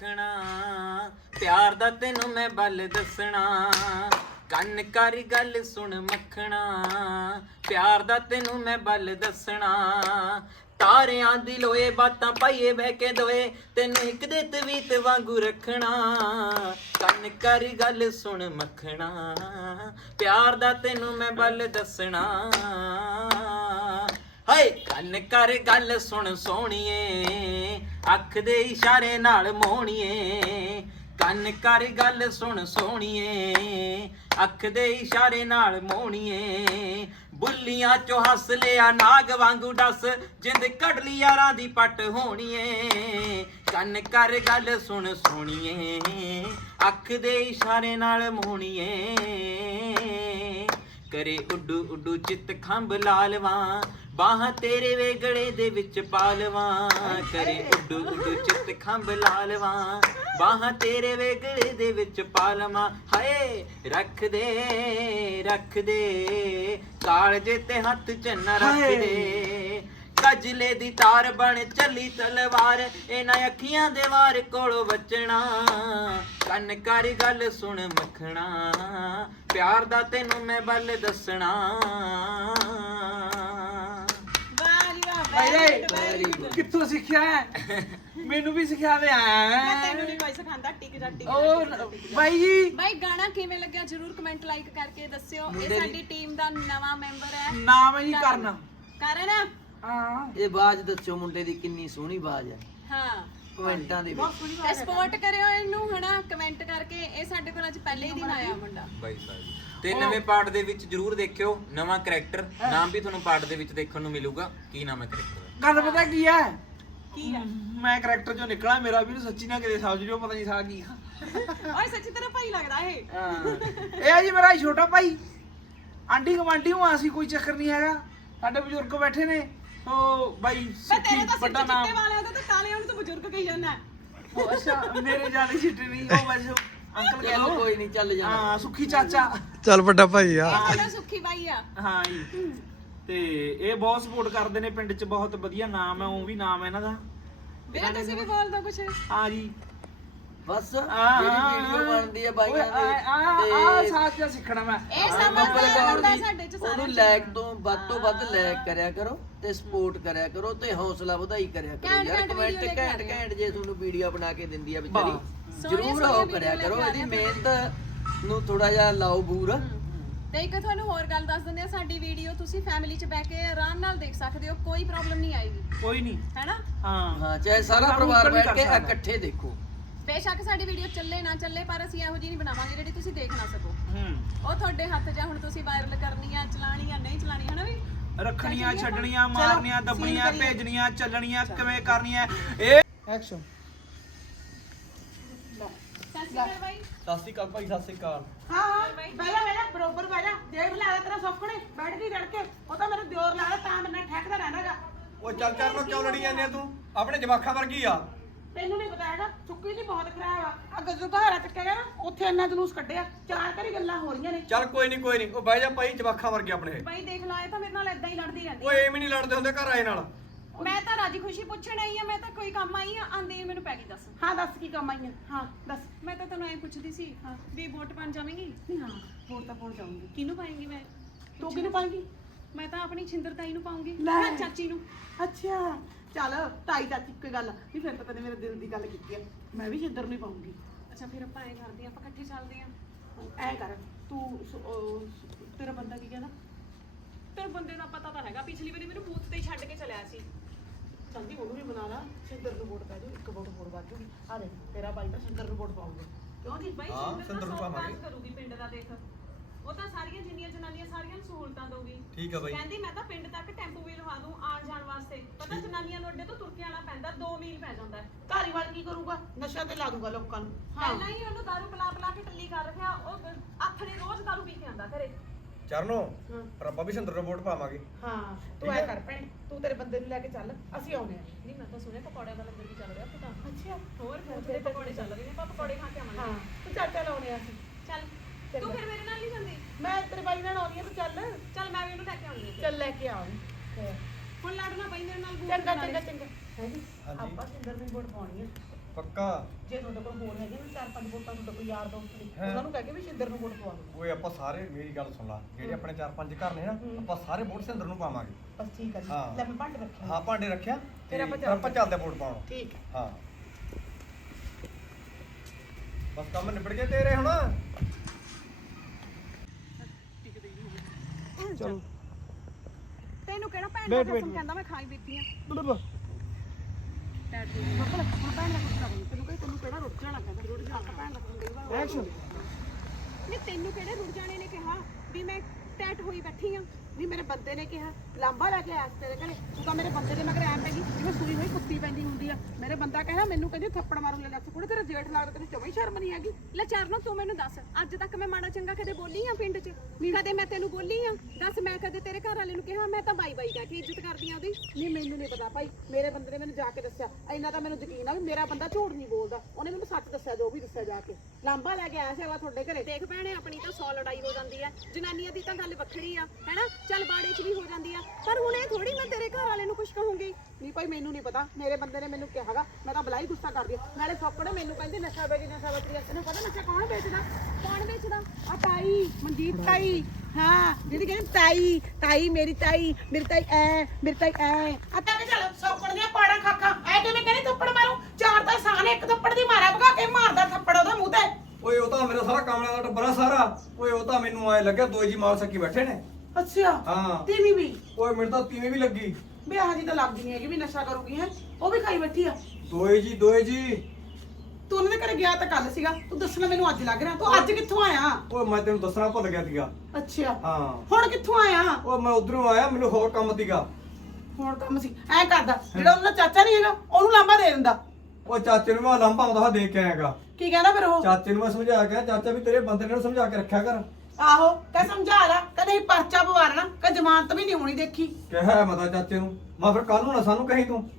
ਮੱਖਣਾ ਪਿਆਰ ਦਾ ਤੈਨੂੰ ਮੈਂ ਬਲ ਦੱਸਣਾ। ਕੰਨ ਕਰ ਗੱਲ ਸੁਣ ਮੱਖਣਾ, ਪਿਆਰ ਦਾ ਤੈਨੂੰ ਮੈਂ ਬਲ ਦੱਸਣਾ। ਤਾਰਿਆਂ ਦੀ ਲੋਏ ਬਾਤਾਂ ਪਾਈਏ ਬਹਿ ਕੇ ਦੋਏ, ਤੈਨੂੰ ਇੱਕ ਦੇ ਤਵੀਤ ਵਾਂਗੂ ਰੱਖਣਾ। ਕੰਨ ਕਰ ਗੱਲ ਸੁਣ ਮੱਖਣਾ, ਪਿਆਰ ਦਾ ਤੈਨੂੰ ਮੈਂ ਬਲ ਦੱਸਣਾ। ਹਾਏ, ਕੰਨ ਕਰ ਗੱਲ ਸੁਣ ਸੋਹਣੀਏ, ਅੱਖ ਦੇ ਇਸ਼ਾਰੇ ਨਾਲ ਮੋਹਣੀਏ। ਕੰਨ ਕਰ ਗੱਲ ਸੁਣ ਸੋਹਣੀਏ, ਅੱਖ ਦੇ ਇਸ਼ਾਰੇ ਨਾਲ ਮੋਹਣੀਏ। ਬੁੱਲੀਆਂ ਚੋਂ ਹੱਸ ਲਿਆ ਨਾਗ ਵਾਂਗੂ ਡਸ, ਜਿੰਦ ਕੱਢ ਲਈ ਯਾਰਾਂ ਦੀ ਪੱਟ ਹੋਣੀਏ। ਕੰਨ ਕਰ ਗੱਲ ਸੁਣ ਸੋਹਣੀਏ, ਅੱਖ ਦੇ ਇਸ਼ਾਰੇ ਨਾਲ ਮੋਹਣੀਏ। ਕਰੇ ਉੱਡੂ ਉੱਡੂ ਚਿੱਤ ਖੰਭ ਲਾਲਵਾਂ ਬਾਹਾਂ ਤੇਰੇ ਵੇਗੜੇ ਦੇ ਵਿੱਚ ਪਾਲਵਾਂ। ਕਰੇ ਉੱਡੂ ਉੱਡੂ ਚਿੱਤ ਖੰਭ ਲਾਲਵਾਂ ਬਾਹਾਂ ਤੇਰੇ ਵੇਗੜੇ ਦੇ ਵਿੱਚ ਪਾਲਵਾਂ। ਹਾਏ ਰੱਖ ਦੇ ਰੱਖ ਦੇ ਕਾਲਜੇ ਤੇ ਹੱਥ ਚੰਨਾ ਰੱਖ ਦੇ। ਕਜਲੇ ਦੀ ਤਾਰ ਬਣ ਚੱਲੀ ਤਲਵਾਰ। ਇਹਨਾਂ ਅੱਖੀਆਂ ਦੇ ਵਾਰ ਕੋਲੋਂ ਬਚਣਾ ਕੰਨ ਕਰ ਗੱਲ ਸੁਣ ਮੱਖਣਾ। ਪਿਆਰ ਦਾ ਤੈਨੂੰ ਮੈਂ ਬਲ ਦੱਸਣਾ. ਕਿੱਥੋਂ ਸਿੱਖਿਆ ਹੈ? ਮੈਨੂੰ ਵੀ ਸਿਖਾ ਦੇ ਮੈਂ ਤੈਨੂੰ ਨਹੀਂ ਕੋਈ ਸਿਖਾਉਂਦਾ ਟਿਕ ਜਾ ਟਿਕ ਜਾ, ਉਹ ਟਿਕ ਜਾ, ਟਿਕ ਜਾ। ਬਾਈ ਜੀ। ਬਾਈ ਗਾਣਾ ਕਿਵੇਂ ਲੱਗਿਆ ਜਰੂਰ ਕਮੈਂਟ ਲਾਈਕ ਕਰਕੇ ਦੱਸਿਓ। ਇਹ ਮੁੰਡੇ ਦੀ- ਸਾਡੀ ਟੀਮ ਦਾ ਨਵਾਂ ਮੈਂਬਰ ਹੈ। ਨਾਮ ਹੈ ਜੀ ਕਰਨਾ। ਕਰਨ। ਹਾਂ। ਇਹ ਬਾਜ ਦੱਸਿਓ ਮੁੰਡੇ ਦੀ ਕਿੰਨੀ ਸੋਹਣੀ ਬਾਜ ਹੈ ਹਾਂ। ਕਮੈਂਟਾਂ ਦੇ ਵਿੱਚ। ਤੇ ਸਪੋਰਟ ਕਰਿਓ ਇਹਨੂੰ ਹਨਾ ਕਮੈਂਟ ਕਰਕੇ। ਇਹ ਸਾਡੇ ਕੋਲ ਅੱਜ ਪਹਿਲੇ ਹੀ ਦਿਨ ਆਇਆ ਮੁੰਡਾ। ਬਾਈ ਸਾਹਿਬ ਤੇ ਨਵੇਂ ਪਾਰਟ ਦੇ ਵਿੱਚ ਜਰੂਰ ਦੇਖਿਓ। ਨਵਾਂ ਕੈਰੈਕਟਰ ਨਾਮ ਵੀ ਤੁਹਾਨੂੰ ਪਾਰਟ ਦੇ ਵਿੱਚ ਦੇਖਣ ਨੂੰ ਮਿਲੂਗਾ। ਕੀ ਨਾਮ ਹੈ ਕੈਰੈਕਟਰ ਦਾ? ਗੱਲ ਪਤਾ ਕੀ ਹੈ? ਕੀ ਆ? ਮੈਂ ਕਰੈਕਟਰ ਚੋਂ ਨਿਕਲਾ ਮੇਰਾ ਵੀ ਸੱਚੀ ਨਾ ਕਿਤੇ ਸਮਝ ਜਿਓ ਪਤਾ ਨਹੀਂ ਸਾ ਕੀ ਓਏ ਸੱਚੀ ਤੇਰਾ ਭਾਈ ਲੱਗਦਾ ਇਹ। ਹਾਂ। ਇਹ ਹੈ ਜੀ ਮੇਰਾ ਛੋਟਾ ਭਾਈ। ਆਂਟੀ ਕਮਾਂਟੀ ਹੂੰ ਅਸੀਂ ਕੋਈ ਚੱਕਰ ਨਹੀਂ ਹੈਗਾ। ਸਾਡੇ ਬਜ਼ੁਰਗ ਬੈਠੇ ਨੇ। ਸੋ ਬਾਈ ਮੈਂ ਸੁੱਖੀ ਵੱਡਾ ਨਾਮ ਚਿੱਟੇ ਵਾਲੇ ਉਹਦੇ ਤੇ ਕਾਲੇ ਉਹਨੂੰ ਤਾਂ ਬਜ਼ੁਰਗ ਕਹੀ ਜਾਂਦਾ ਉਹ ਅੱਛਾ ਮੇਰੇ ਜਾਨੀ ਛਿੱਟੇ ਨਹੀਂ ਉਹ ਵੈਸੇ ਅੰਕਲ ਕਹਿ ਚਲੋ ਲਓ ਕੋਈ ਨਹੀਂ ਚੱਲ ਜਾਣਾ। ਹਾਂ ਸੁੱਖੀ ਚਾਚਾ। ਚੱਲ ਵੱਡਾ ਭਾਈ ਆ। ਇਹ ਸਾਡਾ ਸੁੱਖੀ ਬਾਈ ਆ। ਹਾਂ ਜੀ। ਤੇ ਇਹ ਬਹੁਤ ਸਪੋਰਟ ਕਰਦੇ ਨੇ ਪਿੰਡ 'ਚ ਬਹੁਤ ਵਧੀਆ ਨਾਮ ਹੈ ਉਹ ਵੀ ਨਾਮ ਹੈ ਇਹਨਾਂ ਦਾ। ਵੀਰੇ ਤੁਸੀਂ ਵੀ ਬੋਲ ਦੋ ਕੁਛ। ਹਾਂ ਜੀ। ਬਸ ਜਿਹੜੀ ਵੀਡੀਓ ਬਣਦੀ ਹੈ ਬਾਈਆਂ ਆ ਸਾਥ ਜਿਹਾ ਸਿੱਖਣਾ ਮੈਂ। ਇਹ ਸਮਝਦਾ ਹੁੰਦਾ ਸਾਡੇ ਚ ਸਾਰਾ ਉਹਨੂੰ ਲਾਇਕ ਤੋਂ ਵੱਧ ਤੋਂ ਵੱਧ ਲਾਇਕ ਕਰਿਆ ਕਰੋ ਤੇ ਸਪੋਰਟ ਕਰਿਆ ਕਰੋ ਤੇ ਹੌਸਲਾ ਵਧਾਈ ਕਰਿਆ ਕਰੋ ਘੈਂਟ ਯਾਰ ਘੈਂਟ ਕਮੈਂਟ video ਲੈ ਕੇ ਘੈਂਟ ਘੈਂਟ ਜੇ ਤੁਹਾਨੂੰ ਵੀਡੀਓ ਬਣਾ ਕੇ ਦਿੰਦੀ ਆ ਵਿਚਾਰੀ ਸੋਹਣੀਆਂ ਜ਼ਰੂਰ ਸੋਹਣੀਆਂ ਉਹ ਕਰਿਆ video ਕਰੋ ਲੈ ਕੇ ਇਹਦੀ ਆ ਰਹੇ ਆ ਮਿਹਨਤ ਨੂੰ ਥੋੜਾ ਜਿਹਾ ਲਾਓ ਬੂਰ। ਤੇ ਇੱਕ ਤੁਹਾਨੂੰ ਹੋਰ ਗੱਲ ਦੱਸ ਦਿੰਦੇ ਆ ਸਾਡੀ ਵੀਡੀਓ ਤੁਸੀਂ ਫੈਮਿਲੀ ਚ ਬਹਿ ਕੇ ਆਰਾਮ ਨਾਲ ਦੇਖ ਸਕਦੇ ਹੋ ਕੋਈ ਪ੍ਰੋਬਲਮ ਨਹੀਂ ਆਏਗੀ। ਕੋਈ ਨਹੀਂ। ਹੈਨਾ? ਹਾਂ। ਹਾਂ ਚਾਹੇ ਸਾਰਾ ਪਰਿਵਾਰ ਬੈਠ ਕੇ। ਇਕੱਠੇ ਦੇਖੋ। ਬੇਸ਼ੱਕ ਸਾਡੀ ਵੀਡੀਓ ਚੱਲੇ ਨਾ ਚੱਲੇ ਪਰ ਅਸੀਂ ਇਹੋ ਜਿਹੀ ਨਹੀਂ ਬਣਾਵਾਂਗੇ ਜਿਹੜੀ ਤੁਸੀਂ ਦੇਖ ਨਾ ਸਕੋ। ਹੂੰ। ਉਹ ਤੁਹਾਡੇ ਹੱਥ 'ਚ ਆ, ਹੁਣ ਤੁਸੀਂ ਵਾਇਰਲ ਕਰਨੀ ਆ ਚਲਾਣੀ ਆ ਨਹੀਂ ਚਲਾਣੀ ਹਨਾ ਵੀ? ਰੱਖਣੀਆਂ ਛੱਡਣੀਆਂ। ਮਾਰਨੀਆਂ ਦੱਬਣੀਆਂ। ਭੇਜਣੀਆਂ ਚੱਲਣੀਆਂ ਕਿਵੇਂ ਕਰਨੀਆਂ ਇਹ ਐਕਸ਼ਨ ਸਤਿ ਸ਼੍ਰੀ ਅਕਾਲ ਬਾਈ। ਸਤਿ ਸ਼੍ਰੀ ਅਕਾਲ ਭਾਈ ਸਤਿ ਸ਼੍ਰੀ ਅਕਾਲ। ਹਾਂ ਹਾਂ ਜਾ ਬਹਿ ਜਾ ਬਰੋਬਰ ਬਹਿ ਜਾ ਦੇਖ ਲੈ ਤੇਰਾ ਸੁੱਕਣੇ ਬੈਠ ਗਈ ਰੜ ਕੇ। ਉਹ ਤਾਂ ਮੈਨੂੰ ਦਿਓਰ ਲੱਗਦਾ ਤਾਂ ਮੇਰੇ ਨਾਲ ਠਹਿਕਦਾ ਰਹਿੰਦਾਗਾ ਉਹ ਚੱਲ ਚੱਲ ਨੂੰ ਕਿਉਂ ਲੜੀ ਜਾਂਦੇ ਆ ਤੂੰ? ਆਪਣੇ ਜਵਾਖਾਂ ਵਰਗੀ ਆ। ਤੈਨੂੰ ਨਹੀਂ ਪਤਾ ਹੈਗਾ ਸੁੱਕੀ ਦੀ ਬਹੁਤ ਖਰਾਬ ਆ। ਅੱਗੇ ਜਦੋਂ ਘਾਰਾ ਚੱਕਿਆ ਨਾ ਉੱਥੇ ਇੰਨਾ ਜਲੂਸ ਕੱਢਿਆ ਚਾਰ ਕਰੀ ਗੱਲਾਂ ਹੋ ਰਹੀਆਂ ਨੇ। ਚੱਲ ਕੋਈ ਨਹੀਂ ਕੋਈ ਨਹੀਂ ਉਹ ਬਹਿ ਜਾ ਭਾਈ ਜਵਾਖਾਂ ਵਰਗੇ ਆਪਣੇ। ਬਾਈ ਦੇਖ ਲਾ ਇਹ ਤਾਂ ਮੇਰੇ ਨਾਲ ਇਦਾਂ ਹੀ ਲੜਦੀ ਰਹਿੰਦੀ ਉਹ ਐਵੇਂ ਨਹੀਂ ਲੜਦੇ ਹੁੰਦੇ ਘਰ ਆਏ ਨਾਲ। ਮੈਂ ਤਾਂ ਰਾਜੀ ਖੁਸ਼ੀ ਪੁੱਛਣ ਆਈ ਆ ਮੈਂ ਤਾਂ ਕੋਈ ਕੰਮ ਆਈ ਆ ਆਂਦੇ ਮੈਨੂੰ ਪੈ ਗਈ ਦੱਸ। ਹਾਂ ਦੱਸ ਕੀ ਕੰਮ ਆਈਆਂ ਹਾਂ ਦੱਸ। ਮੈਂ ਤਾਂ ਤੈਨੂੰ ਐ ਪੁੱਛਦੀ ਸੀ ਵੀ ਵੋਟ ਪਾਣ ਜਾਵੇਂਗੀ? ਨਹੀਂ ਹਾਂ ਹੋਰ ਤਾਂ ਪਹੁੰਚ ਜਾਊਂਗੀ। ਕਿਹਨੂੰ ਪਾਏਂਗੀ ਮੈਂ? ਤੂੰ ਕਿਹਨੂੰ ਪਾਏਂਗੀ? ਮੈਂ ਤਾਂ ਆਪਣੀ ਛਿੰਦਰਤਾਈ ਨੂੰ ਪਾਉਂਗੀ ਲੈ। ਹਾਂ ਚਾਚੀ ਨੂੰ। ਅੱਛਾ। ਚੱਲ ਤਾਈ ਚਾਚੀ ਕੋਈ ਗੱਲ ਵੀ ਫਿਰ ਤਾਂ ਤੈਨੇ ਮੇਰੇ ਦਿਲ ਦੀ ਗੱਲ ਕੀਤੀ ਆ। ਮੈਂ ਵੀ ਛਿੱਦਰ ਨਹੀਂ ਪਾਉਂਗੀ। ਅੱਛਾ ਫਿਰ ਆਪਾਂ ਐ ਕਰਦੇ ਆ ਆਪਾਂ ਇਕੱਠੇ ਚੱਲਦੇ ਆ ਐ ਕਰ ਤੂੰ ਸ- ਉਹ ਤੇਰਾ ਬੰਦਾ ਕੀ ਕਹਿੰਦਾ? ਤੇਰੇ ਬੰਦੇ ਦਾ ਪਤਾ ਤਾਂ ਹੈਗਾ ਪਿਛਲੀ ਵਾਰੀ ਮੈਨੂੰ ਬੂਥ ਤੇ ਹੀ ਛੱਡ ਕੇ ਚਲਿਆ ਸੀ। ਸੰਦੀ ਉਹਨੂੰ ਵੀ ਬਣਾ ਲਾ ਸਿੰਦਰ ਨੂੰ ਵੋਟ ਪੈ ਜਾਊ ਇੱਕ ਵੋਟ ਹੋਰ ਵੱਧ ਜੂਗੀ। ਆ ਦੇਖ ਤੇਰਾ ਭਾਈ ਤਾਂ ਸਿੰਦਰ ਨੂੰ ਵੋਟ ਪਾਊਗਾ। ਕਿਉਂ ਜੀ? ਬਾਈ ਹਾਂ, ਸਿੰਦਰ ਨੂੰ ਪਾਵਾਂਗੇ। ਕਰੂਗੀ ਪਿੰਡ ਦਾ ਦੇਖ। ਉਹ ਤਾਂ ਸਾਰੀਆਂ ਜਿੰਨੀਆਂ ਜਨਾਨੀਆਂ ਸਾਰੀਆਂ ਨੂੰ ਸਹੂਲਤਾਂ ਦਊਗੀ। ਠੀਕ ਆ ਬਾਈ। ਕਹਿੰਦੀ ਮੈਂ ਤਾਂ ਪਿੰਡ ਤੱਕ ਟੈਂਪੂ ਵੀ ਲਵਾ ਦੂੰ ਆਉਣ ਜਾਣ ਵਾਸਤੇ। ਪਤਾ ਜਨਾਨੀਆਂ ਨੂੰ ਅੱਡੇ ਤੋਂ ਤੁਰ ਕੇ ਆਣਾ ਪੈਂਦਾ 2 ਮੀਲ ਪੈ ਜਾਂਦਾ। ਹੈ ਧਾਰੀਵਾਲ ਕੀ ਕਰੂਗਾ? ਨਸ਼ਾ ਤੇ ਲਾ ਦੂਗਾ ਲੋਕਾਂ ਨੂੰ। ਹਾਂ। ਪਹਿਲਾਂ ਹੀ ਉਹਨੂੰ ਦਾਰੂ ਪਿਲਾ ਪਿਲਾ ਕੇ ਟੱਲੀ ਕਰ ਰੱਖਿਆ ਉਹ ਆਥਣੇ ਰੋਜ਼ ਦਾਰੂ ਪੀ ਕੇ ਆਂਦਾ ਘਰੇ। ਚਰਨੋ ਹਾਂ। ਰੱਬਾ ਵੀ ਸਿੰਦਰ ਵੋਟ ਪਾਵਾਂਗੇ। ਹਾਂ ਤੂੰ ਐ ਕਰ ਭੈਣ ਤੂੰ ਤੇਰੇ ਬੰਦੇ ਨੂੰ ਲੈ ਕੇ ਚੱਲ ਅਸੀਂ ਆਉਨੇ ਆ ਨਹੀਂ ਮੈਂ ਤਾਂ ਸੁਣਿਆ ਪਕੌੜਿਆਂ ਦਾ ਲੰਗਰ ਵੀ ਚੱਲ ਰਿਹਾ ਪਤਾ ਅੱਛਾ। ਹੋਰ ਫਿਰ ਤੇ ਪਕੌੜੇ ਚੱਲ ਰਹੇ ਨੇ ਆਪਾਂ ਪਕੌੜੇ ਖਾ ਕੇ ਆਵਾਂਗੇ। ਹਾਂ। ਤੂੰ ਚੱਲ ਚੱਲ ਆਉਨੇ ਆ ਅਸੀਂ। ਚੱਲ। ਤੂੰ ਫਿਰ ਮੇਰੇ ਨਾਲ ਨਹੀਂ ਜਾਂਦੀ? ਮੈਂ ਤੇਰੇ ਬਾਈ ਨਾਲ ਆਉਣੀ ਆ ਤੂੰ ਚੱਲ। ਚੱਲ ਮੈਂ ਵੀ ਉਹਨੂੰ ਲੈ ਕੇ ਆਉਂਦੀ ਹਾਂ। ਚੱਲ ਲੈ ਕੇ ਆਉਂ। ਹੁਣ ਲੜਨਾ ਪਈ ਮੇਰੇ ਨਾਲ ਬੂਟ ਚੰਗਾ ਨਾਲ। ਚੰਗਾ ਚੰਗਾ। ਹੈ ਜੀ ਹਾਂਜੀ। ਆਪਾਂ ਸਿੰਦਰ ਨੂੰ ਵੋਟ ਪਾਉਣੀ ਆ। ਪੱਕਾ? ਜੇ ਤੁਹਾਡੇ ਕੋਲ ਹੋਰ ਹੈਗੇ ਨਾ ਚਾਰ ਪੰਜ ਵੋਟਾਂ ਤੁਹਾਡੇ ਕੋਈ ਯਾਰ ਦੋਸਤ ਨੇ ਹਾਂ। ਉਹਨਾਂ ਨੂੰ ਕਹਿ ਕੇ ਵੀ ਸ਼ਿੰਦਰ ਨੂੰ ਵੋਟ ਪਵਾ ਦਿਓ। ਓਏ ਆਪਾਂ ਸਾਰੇ ਮੇਰੀ ਗੱਲ ਸੁਣ ਲਾ। ਜਿਹੜੇ ਆਪਣੇ ਚਾਰ ਪੰਜ ਘਰ ਨੇ ਨਾ ਹੂੰ। ਆਪਾਂ ਸਾਰੇ ਵੋਟ ਸਿੰਦਰ ਨੂੰ ਪਾਵਾਂਗੇ। ਬਸ ਠੀਕ ਹੈ ਜੀ। ਹਾਂ। ਲੈ ਮੈਂ ਭੰਡ ਰੱਖਿਆ ਹਾਂ ਭਾਂਡੇ ਰੱਖਿਆ? ਫਿਰ ਤੇ ਆਪਾਂ ਫਿਰ ਆਪਾਂ ਚੱਲਦੇ ਵੋਟ ਪਾਉਣ। ਠੀਕ। ਹੈ ਹਾਂ। ਬਸ ਕੰਮ ਨਿਬੜ ਗਏ ਤੇਰੇ ਹੁਣ। ਚਲੋ। ਤੈਨੂੰ ਕਿਹੜਾ ਭੈਣ ਦਾ ਕਸਮ ਕਹਿੰਦਾ ਮੈਂ ਖਾਈ ਬੀਤੀ ਆ? ਡੈਡ ਦੀ ਮਤਲਬ ਹੁਣ ਭੈਣ ਦਾ ਕਸਮ ਕਹਿੰਦਾ ਤੈਨੂੰ ਕਿਹੜਾ ਤੈਨੂੰ ਕਿਹੜਾ ਰੁੱਟ ਜਾਣਾ ਕਹਿੰਦਾ ਰੁੱਟ ਜਾਣਾ ਭੈਣ ਦਾ ਕਸਮ ਕਹਿੰਦਾ। ਐਕਸ਼ਨ ਨਹੀਂ ਤੈਨੂੰ ਕਿਹੜੇ ਰੁੱਟ ਜਾਣੇ ਨੇ ਕਿਹਾ ਵੀ ਮੈਂ ਟੈਟ ਹੋਈ ਬੈਠੀ ਆ? ਵੀ ਮੇਰੇ ਬੰਦੇ ਨੇ ਕਿਹਾ ਲਾਂਬਾ ਲੈ ਕੇ ਆਇਆ ਸੀ ਤੇਰੇ ਘਰੇ। ਤੂੰ ਤਾਂ ਮੇਰੇ ਬੰਦੇ ਦੇ ਮਗਰ ਐਂ ਪੈ ਗਈ ਜਿਵੇਂ ਸੂਈ ਹੋਈ ਕੁੱਤੀ ਪੈਂਦੀ ਹੁੰਦੀ ਆ। ਮੇਰੇ ਬੰਦਾ ਕਹਿੰਦਾ ਮੈਨੂੰ ਕਹਿੰਦੀ ਥੱਪੜ ਮਾਰੂ ਲੈ ਲੱਸ ਕੁੜੇ ਤੇਰਾ ਜੇਠ ਲੱਗਦਾ ਤੈਨੂੰ ਜਮਾ ਹੀ ਸ਼ਰਮ ਨਹੀਂ ਹੈਗੀ। ਲੈ ਚਰਨੋ ਤੂੰ ਮੈਨੂੰ ਦੱਸ ਅੱਜ ਤੱਕ ਮੈਂ ਮਾੜਾ ਚੰਗਾ ਕਦੇ ਬੋਲੀ ਆ ਪਿੰਡ 'ਚ? ਕਦੇ ਮੈਂ ਤੈਨੂੰ ਬੋਲੀ ਆ? ਦੱਸ ਮੈਂ ਕਦੇ ਤੇਰੇ ਘਰ ਵਾਲੇ ਨੂੰ ਕਿਹਾ ਮੈਂ ਤਾਂ ਬਾਈ ਬਾਈ ਕਹਿ ਕੇ ਇੱਜ਼ਤ ਕਰਦੀ ਆ ਉਹਦੀ? ਨਹੀਂ ਮੈਨੂੰ ਨਹੀਂ ਪਤਾ ਭਾਈ। ਮੇਰੇ ਬੰਦੇ ਨੇ ਮੈਨੂੰ ਜਾ ਕੇ ਦੱਸਿਆ। ਇੰਨਾ ਤਾਂ ਮੈਨੂੰ ਯਕੀਨ ਆ ਵੀ ਮੇਰਾ ਬੰਦਾ ਝੂਠ ਨਹੀਂ ਬੋਲਦਾ। ਉਹਨੇ ਮੈਨੂੰ ਸੱਚ ਦੱਸਿਆ ਜੋ ਵੀ ਦੱਸਿਆ ਜਾ ਕੇ। ਲਾਂਬਾ ਲੈ ਕੇ ਆਇਆ ਸੀ ਅਗਲਾ ਤੁਹਾਡੇ ਘਰੇ। ਦੇਖ ਭੈਣੇ ਆਪਣੀ ਤਾਂ 100 ਲੜਾਈ ਹੋ ਜਾਂਦੀ ਆ। ਜਨਾਨੀਆਂ ਦੀ ਤਾਂ ਗੱਲ ਵੱਖਰੀ ਆ ਹੈਨਾ? ਚੱਲ ਬਾੜੇ 'ਚ ਵੀ ਹੋ ਜਾਂਦੀ ਆ। ਪਰ ਹੁਣ ਇਹ ਥੋੜੀ ਮੈਂ ਤੇਰੇ ਘਰ ਵਾਲੇ ਨੂੰ ਕੁਝ ਕਹੂੰਗੀ। ਨਹੀਂ ਭਾਈ, ਮੈਨੂੰ ਨਹੀਂ ਪਤਾ। ਮੇਰੇ ਬੰਦੇ ਨੇ ਮੈਨੂੰ ਕਿਹਾਗਾ ਮੈਂ ਤਾਂ ਬਲਾਈ ਗੁੱਸਾ ਕਰਦੀ ਆ ਨਾਲੇ ਸੌਕੜੇ ਮੈਨੂੰ ਕਹਿੰਦੇ, ਨਸ਼ਾ ਵੇਚ ਨਸ਼ਾ ਵੇਚ ਰਿਹਾ ਤੈਨੂੰ ਪਤਾ ਨਸ਼ਾ ਕੌਣ ਵੇਚਦਾ? ਕੌਣ ਵੇਚਦਾ? ਆ ਤਾਈ, ਮਨਜੀਤ ਤਾਈ। ਹਾਂ, ਜਿਹਦੀ ਕਹਿੰਦੀ, ਤਾਈ ਤਾਈ ਮੇਰੀ ਤਾਈ ਮੇਰੀ ਤਾਈ ਐ, ਮੇਰੀ ਤਾਈ ਐ। ਆ ਅੱਤਾ ਚੱਲ ਸੌਕਣ ਦੀਆਂ ਪਾੜਾਂ ਖਾਖਾਂ ਐ ਕਿਵੇਂ ਕਹਿੰਦੀ, ਥੱਪੜ ਮਾਰੂ? ਚਾਰ ਤਾਂ ਸਾਨੇ ਇੱਕ ਥੱਪੜ ਦੀ ਮਾਰਿਆ ਭਗਾ ਕੇ ਮਾਰਦਾ ਥੱਪੜ ਉਹਦੇ ਮੂੰਹ ਤੇ। ਓਏ, ਉਹ ਤਾਂ ਮੇਰਾ ਸਾਰਾ ਕਾਮਲਿਆਂ ਦਾ ਟੱਬਰਾ ਸਾਰਾ। ਓਏ, ਉਹ ਤਾਂ ਮੈਨੂੰ ਆਏ ਲੱਗਿਆ, ਦੋ ਜੀ ਮਾਲ ਸੱਕੀ ਬੈਠੇ ਨੇ। ਅੱਛਾ ਹਾਂ। ਤੀਵੀਂ ਵੀ? ਓਏ ਮੈਨੂੰ ਤਾਂ ਤੀਵੀਂ ਵੀ ਲੱਗੀ। ਵਿਆਹ ਦੀ ਤਾਂ ਲੱਗਦੀ ਨਹੀਂ ਹੈਗੀ ਵੀ ਨਸ਼ਾ ਕਰੂਗੀ ਹੈ। ਉਹ ਵੀ ਖਾਈ ਬੈਠੀ ਆ। ਦੋਏ ਜੀ ਦੋਏ ਜੀ। ਤੂੰ ਉਹਨਾਂ ਦੇ ਘਰੇ ਗਿਆ ਤਾਂ ਕੱਲ ਸੀਗਾ। ਤੂੰ ਦੱਸਣਾ ਮੈਨੂੰ ਅੱਜ ਲੱਗ ਰਿਹਾ। ਤੂੰ ਅੱਜ ਕਿੱਥੋਂ ਆਇਆ? ਓਏ ਮੈਂ ਤੈਨੂੰ ਦੱਸਣਾ ਭੁੱਲ ਗਿਆ ਸੀਗਾ। ਅੱਛਾ। ਹਾਂ। ਹੁਣ ਕਿੱਥੋਂ ਆਇਆ? ਓਏ ਮੈਂ ਉਧਰੋਂ ਆਇਆ ਮੈਨੂੰ ਹੋਰ ਕੰਮ ਸੀਗਾ। ਹੁਣ ਕੰਮ ਸੀ। ਐ ਕਰਦਾ ਜਿਹੜਾ ਉਹਨਾਂ ਦਾ ਚਾਚਾ ਨਹੀਂ ਹੈਗਾ ਉਹਨੂੰ ਲਾਂਬਾ ਦੇ ਦਿੰਦਾ। ਉਹ ਚਾਚੇ ਨੂੰ ਮੈਂ ਲੰਬਾ ਆਉਂਦਾ ਦੇ ਕੇ ਆਇਆਗਾ। ਕੀ ਕਹਿੰਦਾ ਫਿਰ ਉਹ? ਚਾਚੇ ਨੂੰ ਮੈਂ ਸਮਝਾ ਕੇ ਆਇਆ, ਚਾਚਾ ਵੀ ਤੇਰੇ ਬੰਦੇ ਨੇ ਸਮਝਾ ਕੇ ਰੱਖਿਆ ਕਰ। ਆਹੋ, ਕਹ ਸਮਝਾ ਲਾ ਕਦੇ ਪਰਚਾ ਪਵਾਰਨਾ ਕਹ ਜ਼ਮਾਨਤ ਵੀ ਨਹੀਂ ਹੋਣੀ ਦੇਖੀ। ਕਿਹਾ ਮੈਂ ਚਾਚੇ ਨੂੰ, ਮੈਂ ਫਿਰ ਕੱਲ ਨੂੰ ਨਾ ਸਾਨੂੰ ਕਹੀਂ ਤੂੰ।